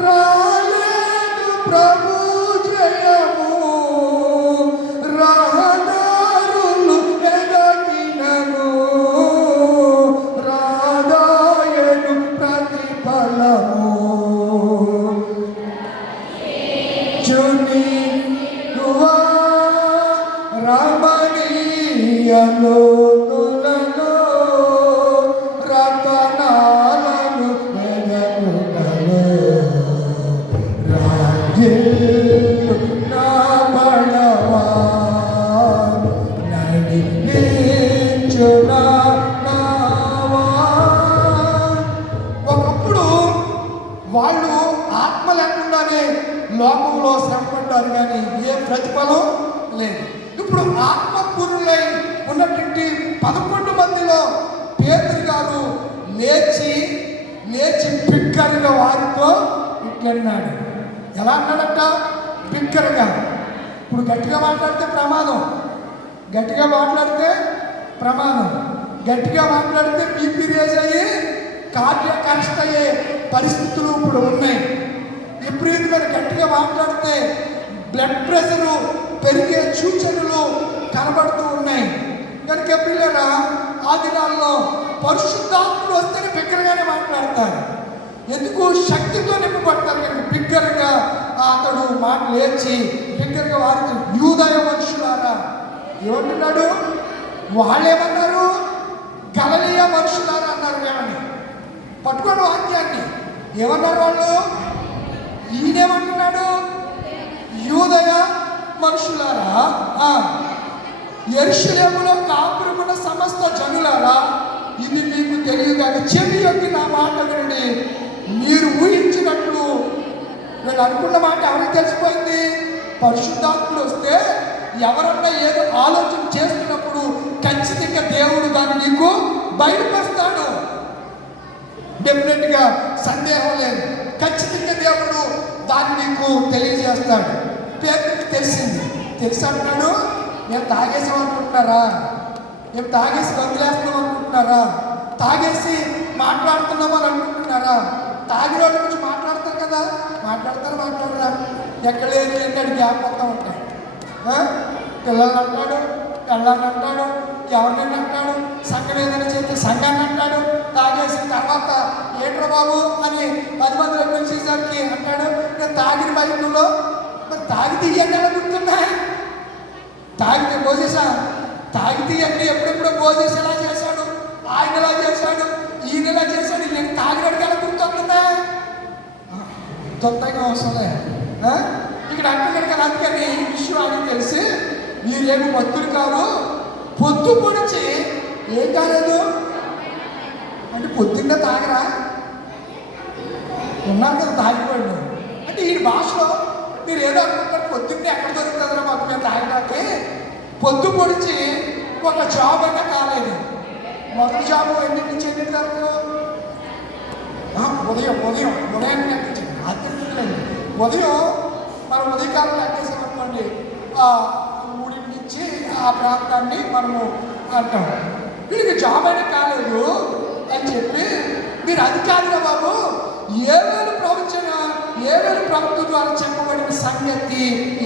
రాలేదు ప్రభు జయము, రహదారులు ఎదగినను రాదాయను ప్రతిఫలము చుని రమణీయలో వాళ్ళు ఆత్మ లేకుండానే లోకంలో శ్రమపడ్డారు, కానీ ఏ ప్రతిఫలం లేదు. ఇప్పుడు ఆత్మపూర్ణులై ఉన్నటువంటి 11 మందిలో పేతురు గారు లేచి బిగ్గరగా వారితో ఇట్లన్నాడు. ఎలా అన్నాడంట? బిగ్గరగా. ఇప్పుడు గట్టిగా మాట్లాడితే ప్రమాదం, గట్టిగా మాట్లాడితే బీపీ రేజ్ అయ్యి కార్డియాక్ అరెస్ట్ అయ్యే పరిస్థితులు ఇప్పుడు ఉన్నాయి. విపరీతమైన గట్టిగా మాట్లాడితే బ్లడ్ ప్రెషరు పెరిగే సూచనలు కనబడుతూ ఉన్నాయి. కనుక పిల్లరా, ఆ దినాల్లో పరిశుద్ధాత్ముడు వస్తేనే బిగ్గరగానే మాట్లాడతారు. ఎందుకు? శక్తితో నింపబడతారు కనుక బిగ్గరగా అతడు మాట లేచి బిగ్గరగా వారితో యూదయ మనుషులారా ఏమంటున్నాడు? వాళ్ళేమన్నారు? గలిలయ మనుషులారా అన్నారు. ఏమని పట్టుకోండి వాక్యాన్ని. ఏమన్నారు వాళ్ళు? ఈయనేమంటున్నాడు? యూదయ మనుషులారా, యెరూషలేములో కాపురమున్న సమస్త జనులారా, ఇది మీకు తెలియగాక చెవి యొక్కి నా మాట వినండి. మీరు ఊహించినట్లు వీళ్ళు అనుకున్న మాట ఎవరికి తెలిసిపోయింది? పరిశుద్ధాత్ముడు వస్తే ఎవరన్నా ఏదో ఆలోచన చేస్తున్నప్పుడు ఖచ్చితంగా దేవుడు దాన్ని నీకు బయటపరుస్తాడు. డెఫినెట్గా సందేహం లేదు. ఖచ్చితంగా దేవుడు దాన్ని నీకు తెలియజేస్తాడు. పేతురుకి తెలిసి అంటున్నాడు, మేము తాగేసాం అనుకుంటున్నారా? మేము తాగేసి వదిలేస్తున్నాం అనుకుంటున్నారా? తాగేసి మాట్లాడుతున్నామని అనుకుంటున్నారా? తాగిన వాళ్ళ గురించి మాట్లాడతారు కదా, మాట్లాడరా? ఎక్కడ లేని ఏంటంటే జ్ఞాపకం ఉంటాయి. పిల్లల్ని అంటాడు, పిల్లల్ని అంటాడు, ఎవరినైనా అంటాడు, సంఘం ఏదైనా చేస్తే సంఘాన్ని అంటాడు. తాగేసిన తర్వాత ఏంట్రా బాబు అని 10 మందిలో పిలిచేసరికి అంటాడు, నేను తాగిన బైకులో. మరి తాగితే ఇవన్నీ ఎలా గుర్తున్నాయి? తాగితే మోసేసా? తాగితే ఇవన్నీ ఎప్పుడెప్పుడో మోసేసి ఎలా చేశాడు, ఆయన ఎలా చేశాడు, ఈయన ఎలా చేశాడు, నేను తాగినడికి ఎలా గుర్తుంటుందా? తొందరగా అవసరంలే. ఇక్కడ అంటున్నాడు కదా, అందుకని ఈ విషయం అని తెలిసి మీరేమి మత్తులు కాదు, పొద్దు పొడిచి ఏం కాలేదు అంటే పొద్దున్నే తాగరా ఉన్నారు కదా, తాగిపోయాడు అంటే ఈ భాషలో మీరు ఏదో అనుకుంటారు, పొద్దున్నే ఎక్కడ దొరుకుతుందో మాకు మేము తాగడానికి. పొద్దు పొడిచి ఒక జాబ్ అయినా కాలేదు. మొదటి జాబు ఎన్నింటి నుంచి ఎన్నింటి వరకు? ఉదయాన్ని లెక్కించండి, అత్యంత ఉదయం మనం ఉదయకాలం లెక్కేసాం అనుకోండి, ఊరి నుంచి ఆ ప్రాంతాన్ని మనము అంటాం. వీడికి జాబ్ అయినా కాలేదు అని చెప్పి మీరు అధికారిగా బాబు ఏవేలు ప్రవచన ఏవేలు ప్రభుత్వ ద్వారా చెప్పబడిన సంగతి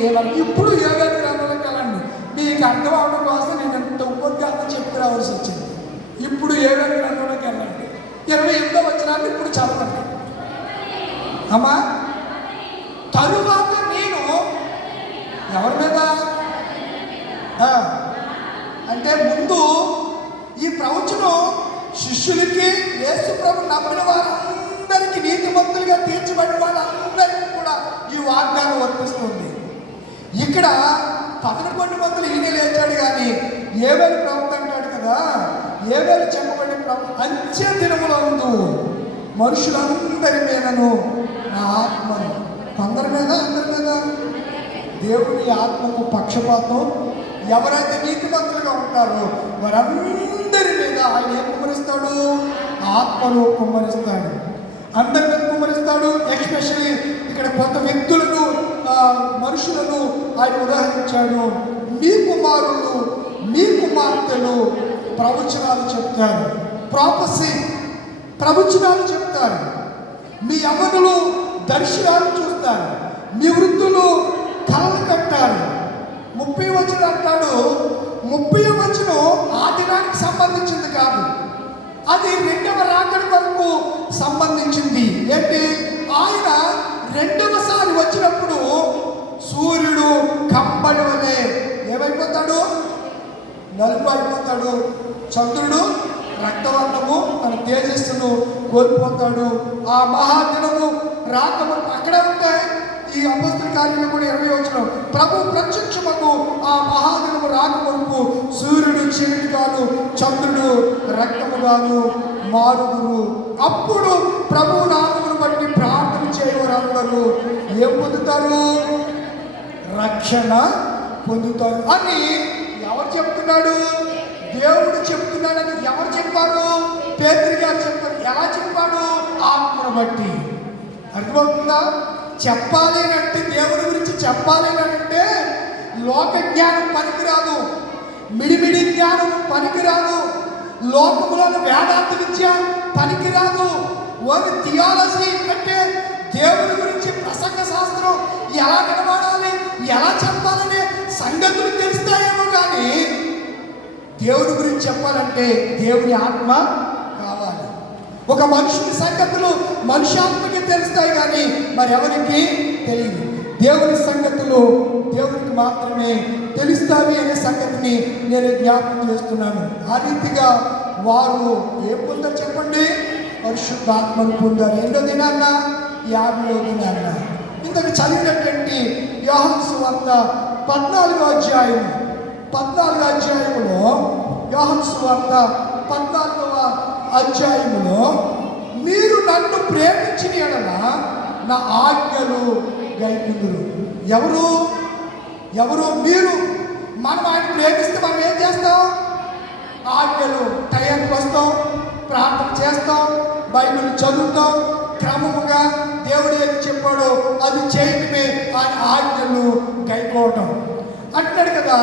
ఏమని ఇప్పుడు ఏవేలు గ్రంథంలోకి వెళ్ళండి. మీకు అర్థం అవడం కోసం నేను ఎంత ఉపద్ఘాతం చెప్పుకురావాల్సి వచ్చింది. ఇప్పుడు ఏవేలు గ్రంథంలోకి వెళ్ళండి. 28వ వచనాన్ని ఇప్పుడు చదవండి అమ్మా. తరువాత నేను ఎవరి మీద అంటే ముందు ఈ ప్రవచనం శిష్యులకి, యేసు ప్రభు నమ్మిన వారందరికీ, నీతిమంతులుగా తీర్చబడిన వాళ్ళందరికీ కూడా ఈ వాగ్దానం వర్తిస్తుంది. ఇక్కడ 11 మందిలో ఈయన లేచాడు కానీ ఏవేలు ప్రవక్త అంటాడు కదా, ఏవేలు చెప్పబడిన ప్రవక్త అంచె దినములందు మనుషులందరి మీదను నా ఆత్మను, కొందరి మీద అందరి మీద. దేవుని ఆత్మకు పక్షపాతం, ఎవరైతే నీతిమంతులుగా ఉంటారో వారందరి మీద ఆయన ఏం కుమ్మరిస్తాడు? ఆత్మను కుమ్మరిస్తాడు, అందరి మీద కుమ్మరిస్తాడు. ఎస్పెషల్లీ ఇక్కడ కొంత వ్యక్తులను, మనుషులను ఆయన ఉదాహరించాడు. మీ కుమారులు మీ కుమార్తెలు ప్రవచనాలు చెప్తారు, ప్రాఫెసీ ప్రవచనాలు చెప్తారు. మీ యవ్వనులు దర్శనాలు చూస్తారు, మీ వృద్ధులు కలలు కట్టారు. 30 వచనం అంటాడు, 30 వచనం ఆ దినానికి సంబంధించింది కాదు, అది 2వ రాకడ వరకు సంబంధించింది. ఏంటి? ఆయన 2వసారి వచ్చినప్పుడు సూర్యుడు కంబడి వలె ఏమైపోతాడు? నలుపు అయిపోతాడు. చంద్రుడు రక్తవర్ణము తన తేజస్సును కోల్పోతాడు. ఆ మహాదినము రాకముందు అక్కడే ఉంటాయి. ఈ అపొస్తలుల కార్యాలు కూడా 20వ వచనం, ప్రభు ప్రత్యక్షమగు ఆ మహాదినము రాకముందు సూర్యుడు చీకటిగాను చంద్రుడు రక్తముగాను మారుదురు. అప్పుడు ప్రభు నామమును బట్టి ప్రార్థన చేయవారందరూ ఏం పొందుతారు? రక్షణ పొందుతారు అని ఎవరు చెప్తున్నాడు? దేవుడు చెప్తున్నాడని ఎవరు చెప్పారు? పేతురు గారు చెప్పారు. ఎలా చెప్పాడు? ఆత్మను బట్టి. అర్థమవుతుందా? చెప్పాలి అంటే, దేవుడి గురించి చెప్పాలి అంటే లోక జ్ఞానం పనికిరాదు, మిడిమిడి జ్ఞానం పనికిరాదు, లోకములోని వేదాంత విద్య పనికిరాదు. ఓన్లీ థియాలజీ అంటే దేవుడి గురించి ప్రసంగ శాస్త్రం ఎలా కనబడాలి, ఎలా చెప్పాలనే సంగతులు తెలుస్తాయేమో కానీ దేవుడి గురించి చెప్పాలంటే దేవుని ఆత్మ కావాలి. ఒక మనుషుని సంగతులు మనుష్యాత్మకి తెలుస్తాయి కానీ మరి ఎవరికి తెలియదు. దేవుని సంగతులు దేవునికి మాత్రమే తెలుస్తాయి అనే సంగతిని నేను జ్ఞాపకం చేస్తున్నాను. ఆ రీతిగా వారు ఏం పొందారు చెప్పండి? పరిశుద్ధాత్మను పొందారు. ఎన్నో దినాన్న? 50వ దినాన్న. ఇంతకు చదివినటువంటి యోహాను సువార్త 14వ అధ్యాయములో యోహాను సువార్త 14వ అధ్యాయములో మీరు నన్ను ప్రేమించిన యెడల నా ఆజ్ఞలు గైకొందురు. ఎవరు మీరు? మనం ఆయన ప్రేమిస్తే మనం ఏం చేస్తాం? ఆజ్ఞలు టైంకి వస్తాం, ప్రార్థన చేస్తాం, బైబిల్ చదువుతాం, క్రమముగా దేవుడు ఏం చెప్పాడో అది చేయటమే ఆయన ఆజ్ఞలు గైకోవటం అంటున్నాడు కదా.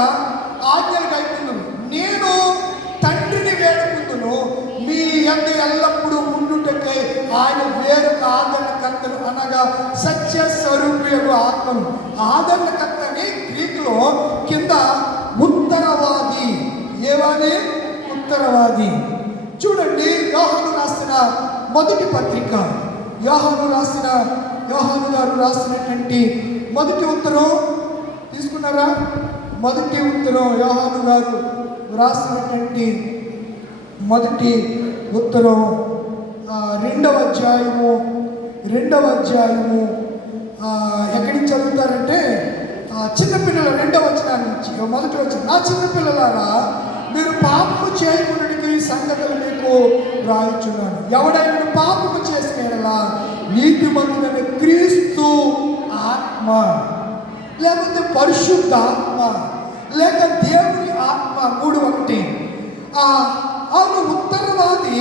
ఆజ్ఞలు గైకొందురు. నేను తండ్రిని వేడుకుందును, మీ యందు ఎల్లప్పుడూ ఉండుటకై ఆయన వేరొక ఆదరణకర్తను అనగా సత్య స్వరూపయగు ఆత్మను. ఆదరణకర్తని గ్రీకులో కింద ఉత్తరవాది. ఏవాది? ఉత్తరవాది. చూడండి, యోహాను రాసిన మొదటి పత్రిక, యోహాను గారు రాసినటువంటి మొదటి ఉత్తరం తీసుకున్నారా? మొదటి ఉత్తరం యోహాను గారు రాసినటువంటి మొదటి ఉత్తరం 2వ అధ్యాయము ఎక్కడి నుంచి చదువుతారంటే చిన్నపిల్లల 2వ వచనం నుంచి మొదటి వచనం. నా చిన్నపిల్లలారా, మీరు పాపము చేయకుండా ఈ సంగతులు మీకు రాయించున్నాను. ఎవడైనా పాపము చేసిన యెడల నీతిమంతుడైన క్రీస్తు ఆత్మ, లేకపోతే పరిశుద్ధాత్మ, లేక దేవుని ఆత్మ 3:1 అవును ఉత్తరవాది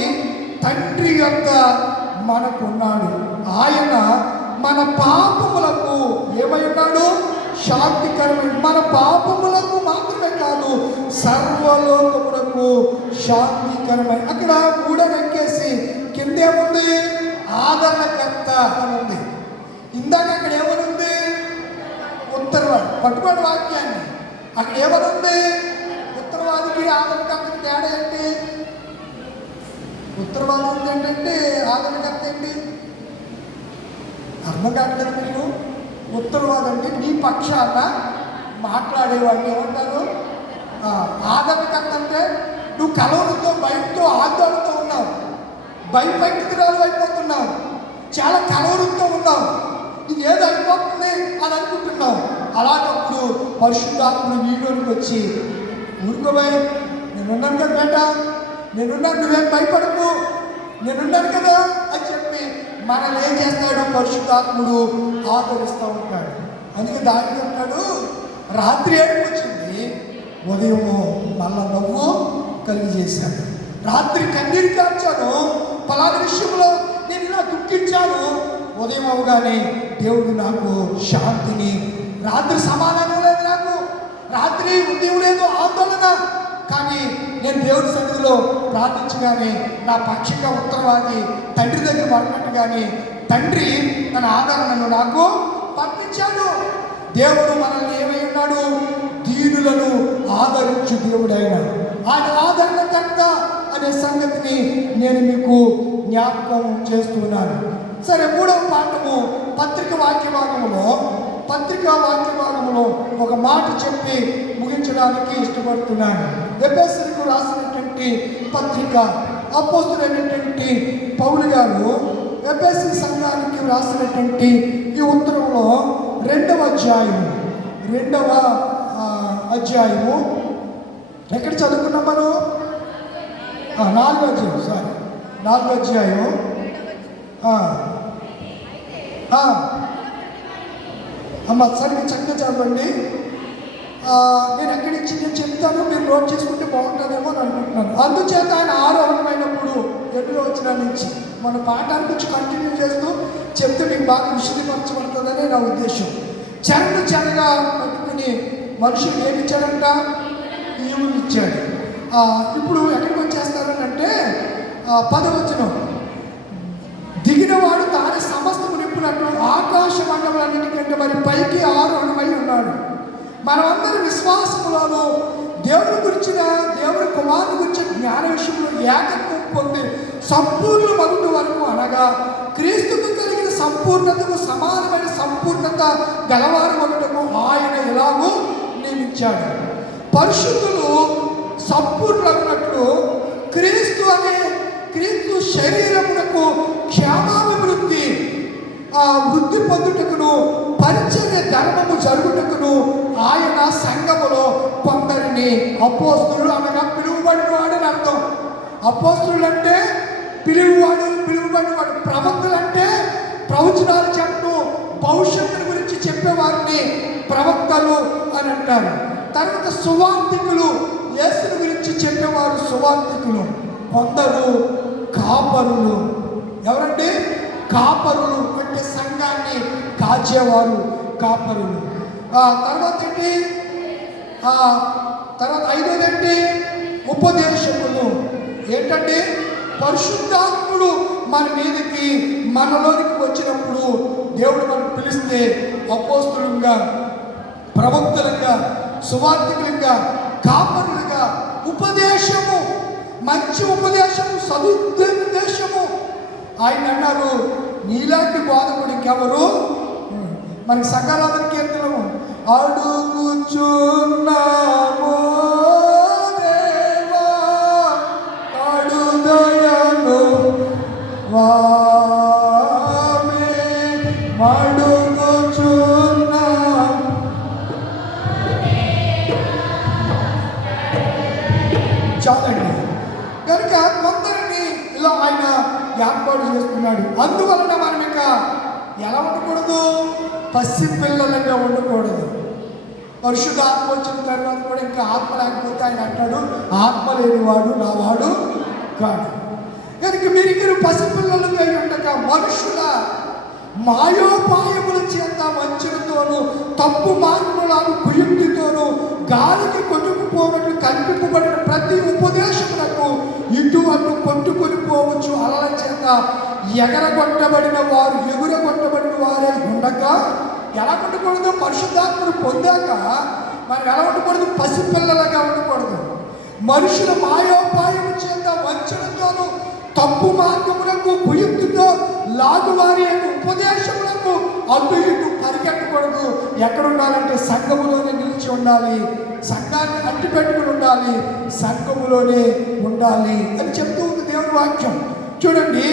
తండ్రి యొక్క మనకున్నాడు. ఆయన మన పాపములకు ఏమై ఉన్నాడు? శాంతికరమైన. మన పాపములకు మాత్రమే కాదు, సర్వలోకములకు శాంతికరమైన. అక్కడ కూడనెక్కేసి కిందేముంది? ఆదరణకర్త అని ఉంది. ఇందాక అక్కడ ఏమనుంది? ఉత్తరవాది. పట్టుకోండి వాక్యాన్ని. అక్కడ ఏమనుంది? ఉత్తరవాదికి ఆదరణకర్తకి తేడా ఏంటి? ఉత్తరవాదం ఉంది ఏంటంటే ఆదరణకర్త ఏంటి? అర్థం కావట్లేదు మీకు? ఉత్తరవాదం అంటే నీ పక్షాన మాట్లాడేవాడిని ఏమంటారు? ఆదరణకర్త అంటే నువ్వు కలవలతో భయంతో ఆందోళనతో ఉన్నావు, భయపెట్టుకురాలు అయిపోతున్నావు, చాలా కలవరంతో ఉన్నావు, ఇది ఏదో అయిపోతుంది అని అనుకుంటున్నావు. అలాగప్పుడు పరిశుద్ధాత్ముడు నీలోనికి వచ్చి, ఊరుకోబాయ్, నేనున్నాను కదా బేట, నేనున్నాను, నువ్వేం భయపడకు, నేనున్నాను కదా అని చెప్పి మనల్ని ఏం చేస్తాడు? పరిశుద్ధాత్ముడు ఆదరిస్తూ ఉంటాడు. అందుకే దానికి అంటాడు, రాత్రి ఏడుపు వచ్చింది, ఉదయము మళ్ళా నవ్వు కలిగజేశాడు. రాత్రి కన్నీరు కార్చాను, పలానా విషయంలో నేను ఇలా దుఃఖించాను, ఉదయం అవగానే దేవుడు నాకు శాంతిని, రాత్రి సమాధానం లేదు నాకు, రాత్రి ఉదయం లేదు ఆందోళన, కానీ నేను దేవుడి సన్నిధిలో ప్రార్థించగానే నా పక్షంగా ఉత్తరవాది తండ్రి దగ్గర పడినట్టుగానే తండ్రి తన ఆదరణను నాకు పంపించాడు. దేవుడు మనల్ని ఏమై ఉన్నాడు? దీనులను ఆదరించు దేవుడైన ఆయన ఆదరణకర్త అనే సంగతిని నేను మీకు జ్ఞాపకం చేస్తున్నాను. సరే, 3వ పాఠము పత్రికా వాక్య భాగంలో ఒక మాట చెప్పి ముగించడానికి ఇష్టపడుతున్నాను. ఎఫెసీయులకు రాసినటువంటి పత్రిక అపోస్తలుడైనటువంటి పౌలు గారు ఎఫెసీ సంఘానికి రాసినటువంటి ఈ ఉత్తరంలో 2వ అధ్యాయము ఎక్కడ చదువుకున్నాం మనం? 4వ అధ్యాయం, 4వ అధ్యాయం. అమ్మ సరిగ్గా చక్కగా చదవండి. నేను ఎక్కడి నుంచి నేను చెప్తాను, మీరు నోట్ చేసుకుంటే బాగుంటుందేమో అని అనుకుంటున్నాను. అందుచేత ఆయన ఆరోహణమైనప్పుడు 2వ వచనం నుంచి మన పాఠాన్ని గురించి కంటిన్యూ చేస్తూ చెప్తే మీకు బాగా విశదీకరించబడుతుందని నా ఉద్దేశం. చెరను చెరగా పట్టుకుని మనుషులు ఏమి ఇచ్చాడంట? ఈవులు ఇచ్చాడు. ఇప్పుడు ఎక్కడికి వచ్చేస్తారని అంటే 10వ వచనం, దిగినవాడు తాను సమస్తము నింపునట్లు ఆకాశ మండలాన్నిటికంటే మరి పైకి ఆరోహణమై ఉన్నాడు. మనమందరి విశ్వాసములను దేవుని గురించిన, దేవుని కుమారుని గురించిన జ్ఞాన విషయంలో ఏకత్వం పొంది సంపూర్ణ మగుడు వరకు, అనగా క్రీస్తుకు కలిగిన సంపూర్ణతకు సమానమైన సంపూర్ణత గలవారు మగుటకు ఆయన ఎలాగూ నియమించాడు. పరిశుద్ధులు సంపూర్ణమైనట్లు క్రీస్తు శరీరమునకు క్షేమాభివృద్ధి వృద్ధి పొందుటకును పరిచర్య ధర్మము జరుగుటకును ఆయన సంఘములో కొందరిని అపోస్తులు అనగా పిలువబడిన వాడు అని అర్థం. అపోస్తులు అంటే పిలువబడినవాడు. ప్రవక్తలు అంటే ప్రవచనాలు చెప్పడం, భవిష్యత్తుల గురించి చెప్పేవారిని ప్రవక్తలు అని అంటారు. తర్వాత సువార్తికులు, యేసుని గురించి చెప్పేవారు సువార్తికులు. కొందరు కాపరులు. ఎవరంటే? కాపరులు అంటే సంఘాన్ని కాచేవారు కాపరులు. తర్వాత ఏంటి? తర్వాత 5వది ఏంటి? ఉపదేశకులు. ఏంటంటే పరిశుద్ధాత్ముడు మన మీదకి, మనలోనికి వచ్చినప్పుడు దేవుడు మనకు పిలిస్తే అపోస్తులుగా, ప్రవక్తలుగా, సువార్తికులుగా, కాపరులుగా, ఉపదేశము, మంచి ఉపదేశము, సదుద్దేశము. ఆయన అన్నారు, నీలాంటి బోధకుడు ఇంకెవరు? మనకి సంఘారాధన కీర్తనము, అడుగుచున్నాము దేవా కడుదయను వామే మడుగుచున్నాం. చాలండి. కనుక కొందరిని ఇలా ఆయన ఏర్పాటు చేస్తున్నాడు. అందువలన మనం ఇక ఎలా ఉండకూడదు? పసిపిల్లలుగా ఉండకూడదు. పరిశుద్ధాత్మ వచ్చిన తర్వాత కూడా ఇంకా ఆత్మ లేకపోతే ఆయన అంటాడు, ఆత్మ లేనివాడు నా వాడు కాడు. కనుక మీరు ఇక్కడ పసిపిల్లలుగా ఉండక మనుషుల మాయోపాయముల చేత వంచనతోనూ తప్పు మార్పులను కుయుక్తితోనూ గాలికి కొట్టుకుపోనట్లు కల్పింపబడిన ప్రతి ఉపదేశములకు ఇటు అటు కొట్టుకొని పోవచ్చు. అలల చేత ఎగురగొట్టబడిన వారే ఉండక ఎలా ఉండకూడదు? పరిశుద్ధాత్మను పొందాక మనం ఎలా ఉండకూడదు? పసిపిల్లలుగా ఉండకూడదు. మనుషుల మాయోపాయము చేత వంచనతోనూ తప్పు మార్గములకు కుయుక్తితో లాగువారి ఉపదేశములకు అటు ఇటు పరిగెట్టకూడదు. ఎక్కడ ఉండాలంటే సంఘములోనే నిలిచి ఉండాలి, సంఘాన్ని అడ్డు పెట్టుకుని ఉండాలి, సంఘములోనే ఉండాలి అని చెప్తూ ఉంది దేవుని వాక్యం. చూడండి,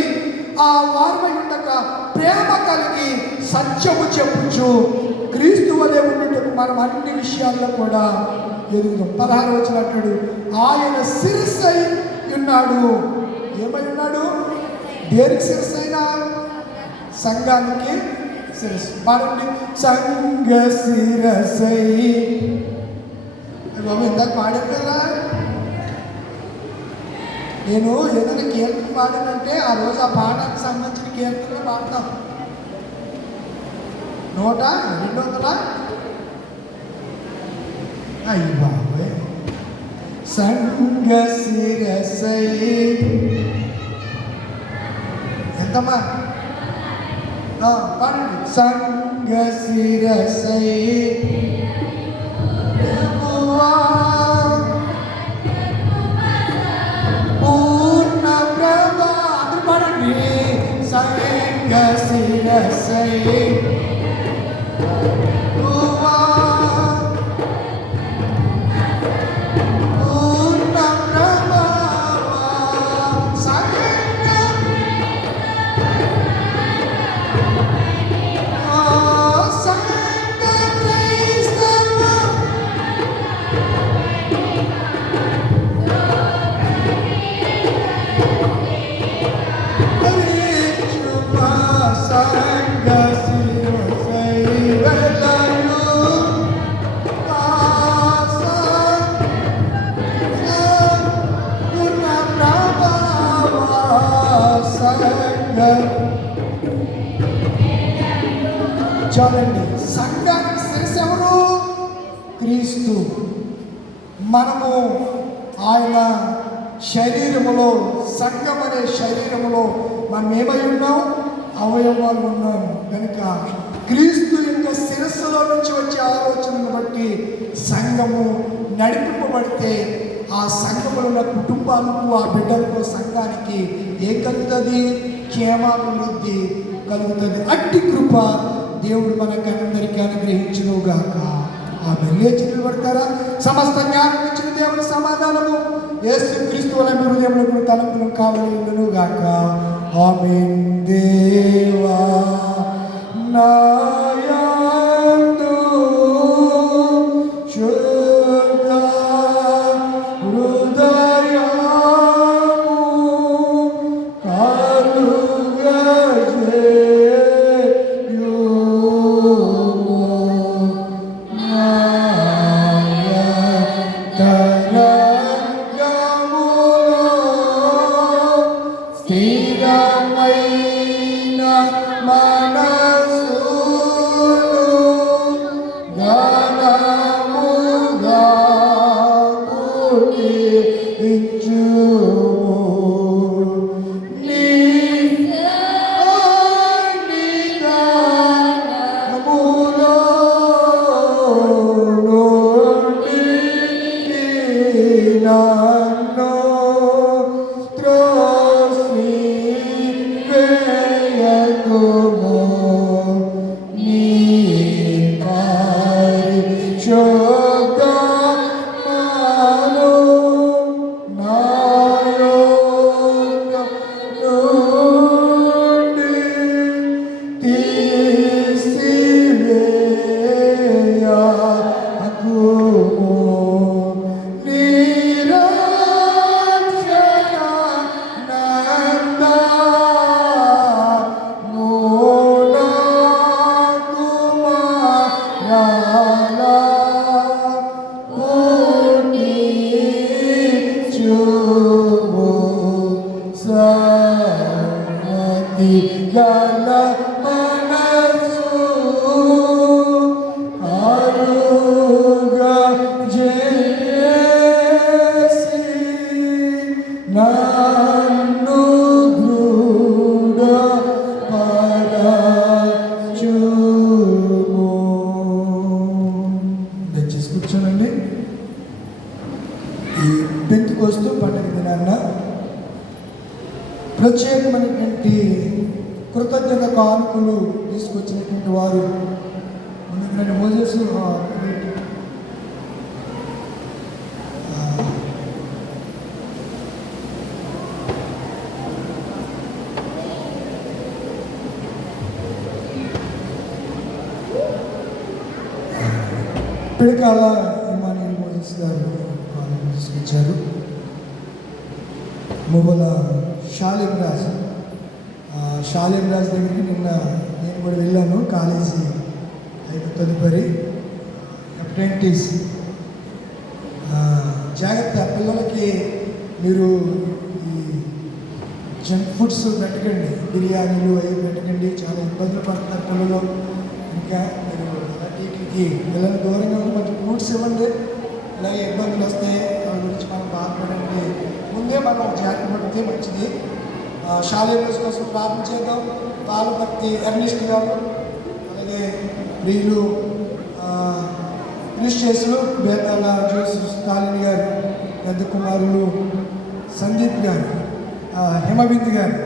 ఆ వారమై ఉండక ప్రేమ కలిగి సత్యము చెప్పుచు క్రీస్తు వలె ఉండుటకు మనం అన్ని విషయాల్లో కూడా ఎదుగుదాం. 16 వచనం అంటాడు, ఆయన శిరస్సై ఉన్నాడు. ఏమై ఉన్నాడు? దేనికి శిరస్సు అయినా? సంఘానికి శిరస్సు. పాడండి, సంఘ శిరస్సై. బాబు ఇందాక పాడారు కదా. నేను ఏదైనా కీర్తన పాడానంటే ఆ రోజు ఆ పాఠానికి సంబంధించిన కీర్తనలు పాడతాం. 100, 200 అయ్యి బాబోయ్. సంఘ శిరస్సై ఎంతమ్మా? పాడండి. సంఘ శిరస్సై పూర్ణ ప్రభా. అందరూ పాడండి. సంఘ శిరస్సై చాలండి. సంఘానికి శిరస్సు ఎవరు? క్రీస్తు. మనము ఆయన శరీరములో, సంఘం అనే శరీరములో మనం ఏమై ఉన్నాం? అవయవాలు ఉన్నాం. కనుక క్రీస్తు యొక్క శిరస్సులో నుంచి వచ్చే ఆలోచనను బట్టి సంఘము నడిపింపబడితే ఆ సంఘములో ఉన్న కుటుంబాలకు, ఆ బిడ్డలకు, సంఘానికి ఏం కలుగుతుంది? క్షేమాభివృద్ధి కలుగుతుంది. అట్టి కృప దేవుడు మనకందరికీ అనుగ్రహించును గాక. ఆమె. లేచి నిలబడతారా? సమస్త జ్ఞానం ఇచ్చిన దేవుని సమాధానము యేసు క్రీస్తు వలె మీ హృదయంలో తలంపులు కావలను గాక. ఆమేన్. దేవా నాయందు శుద్ధ హృదయము పెంతెకొస్తు పండుగ దినాన్న ప్రత్యేకమైనటువంటి కృతజ్ఞత కానుకలు తీసుకొచ్చినటువంటి వారు ముందుకు మోజేసు పిడకాల ఇమానియల్ మోజెస్ గారు వాళ్ళు తీసుకొచ్చారు. మువ్వల షాలిం రాజ్ దగ్గరికి నిన్న నేను కూడా వెళ్ళాను. కాలేజీ అయిన తదుపరి అప్రెంటిస్ జాగ్రత్త, పిల్లలకి మీరు ఈ జంక్ ఫుడ్స్ పెట్టకండి, బిర్యానీలు అవి పెట్టకండి, చాలా ఇబ్బందులు పడుతున్నారు పిల్లలు. ఇంకా మీరు అలాంటికి పిల్లలు దూరంగా ఉండి మంచి ఫ్రూట్స్ ఇవ్వండి. ఇలాగే ఇబ్బందులు వస్తే వాళ్ళ గురించి మనం బాధపడండి, ముందే మనం జాగ్రత్త పడితే మంచిది. షాలేం రోజు కోసం ప్రార్థన చేద్దాం. పాలపర్తి ఎర్నిస్ట్ గారు, అలాగే ప్రియులు క్రిస్టియన్స్లు బేతాల జోసెఫ్ స్టాలిన్ గారు, పెద్ద కుమారులు సందీప్ గారు, హిమబింది గారు,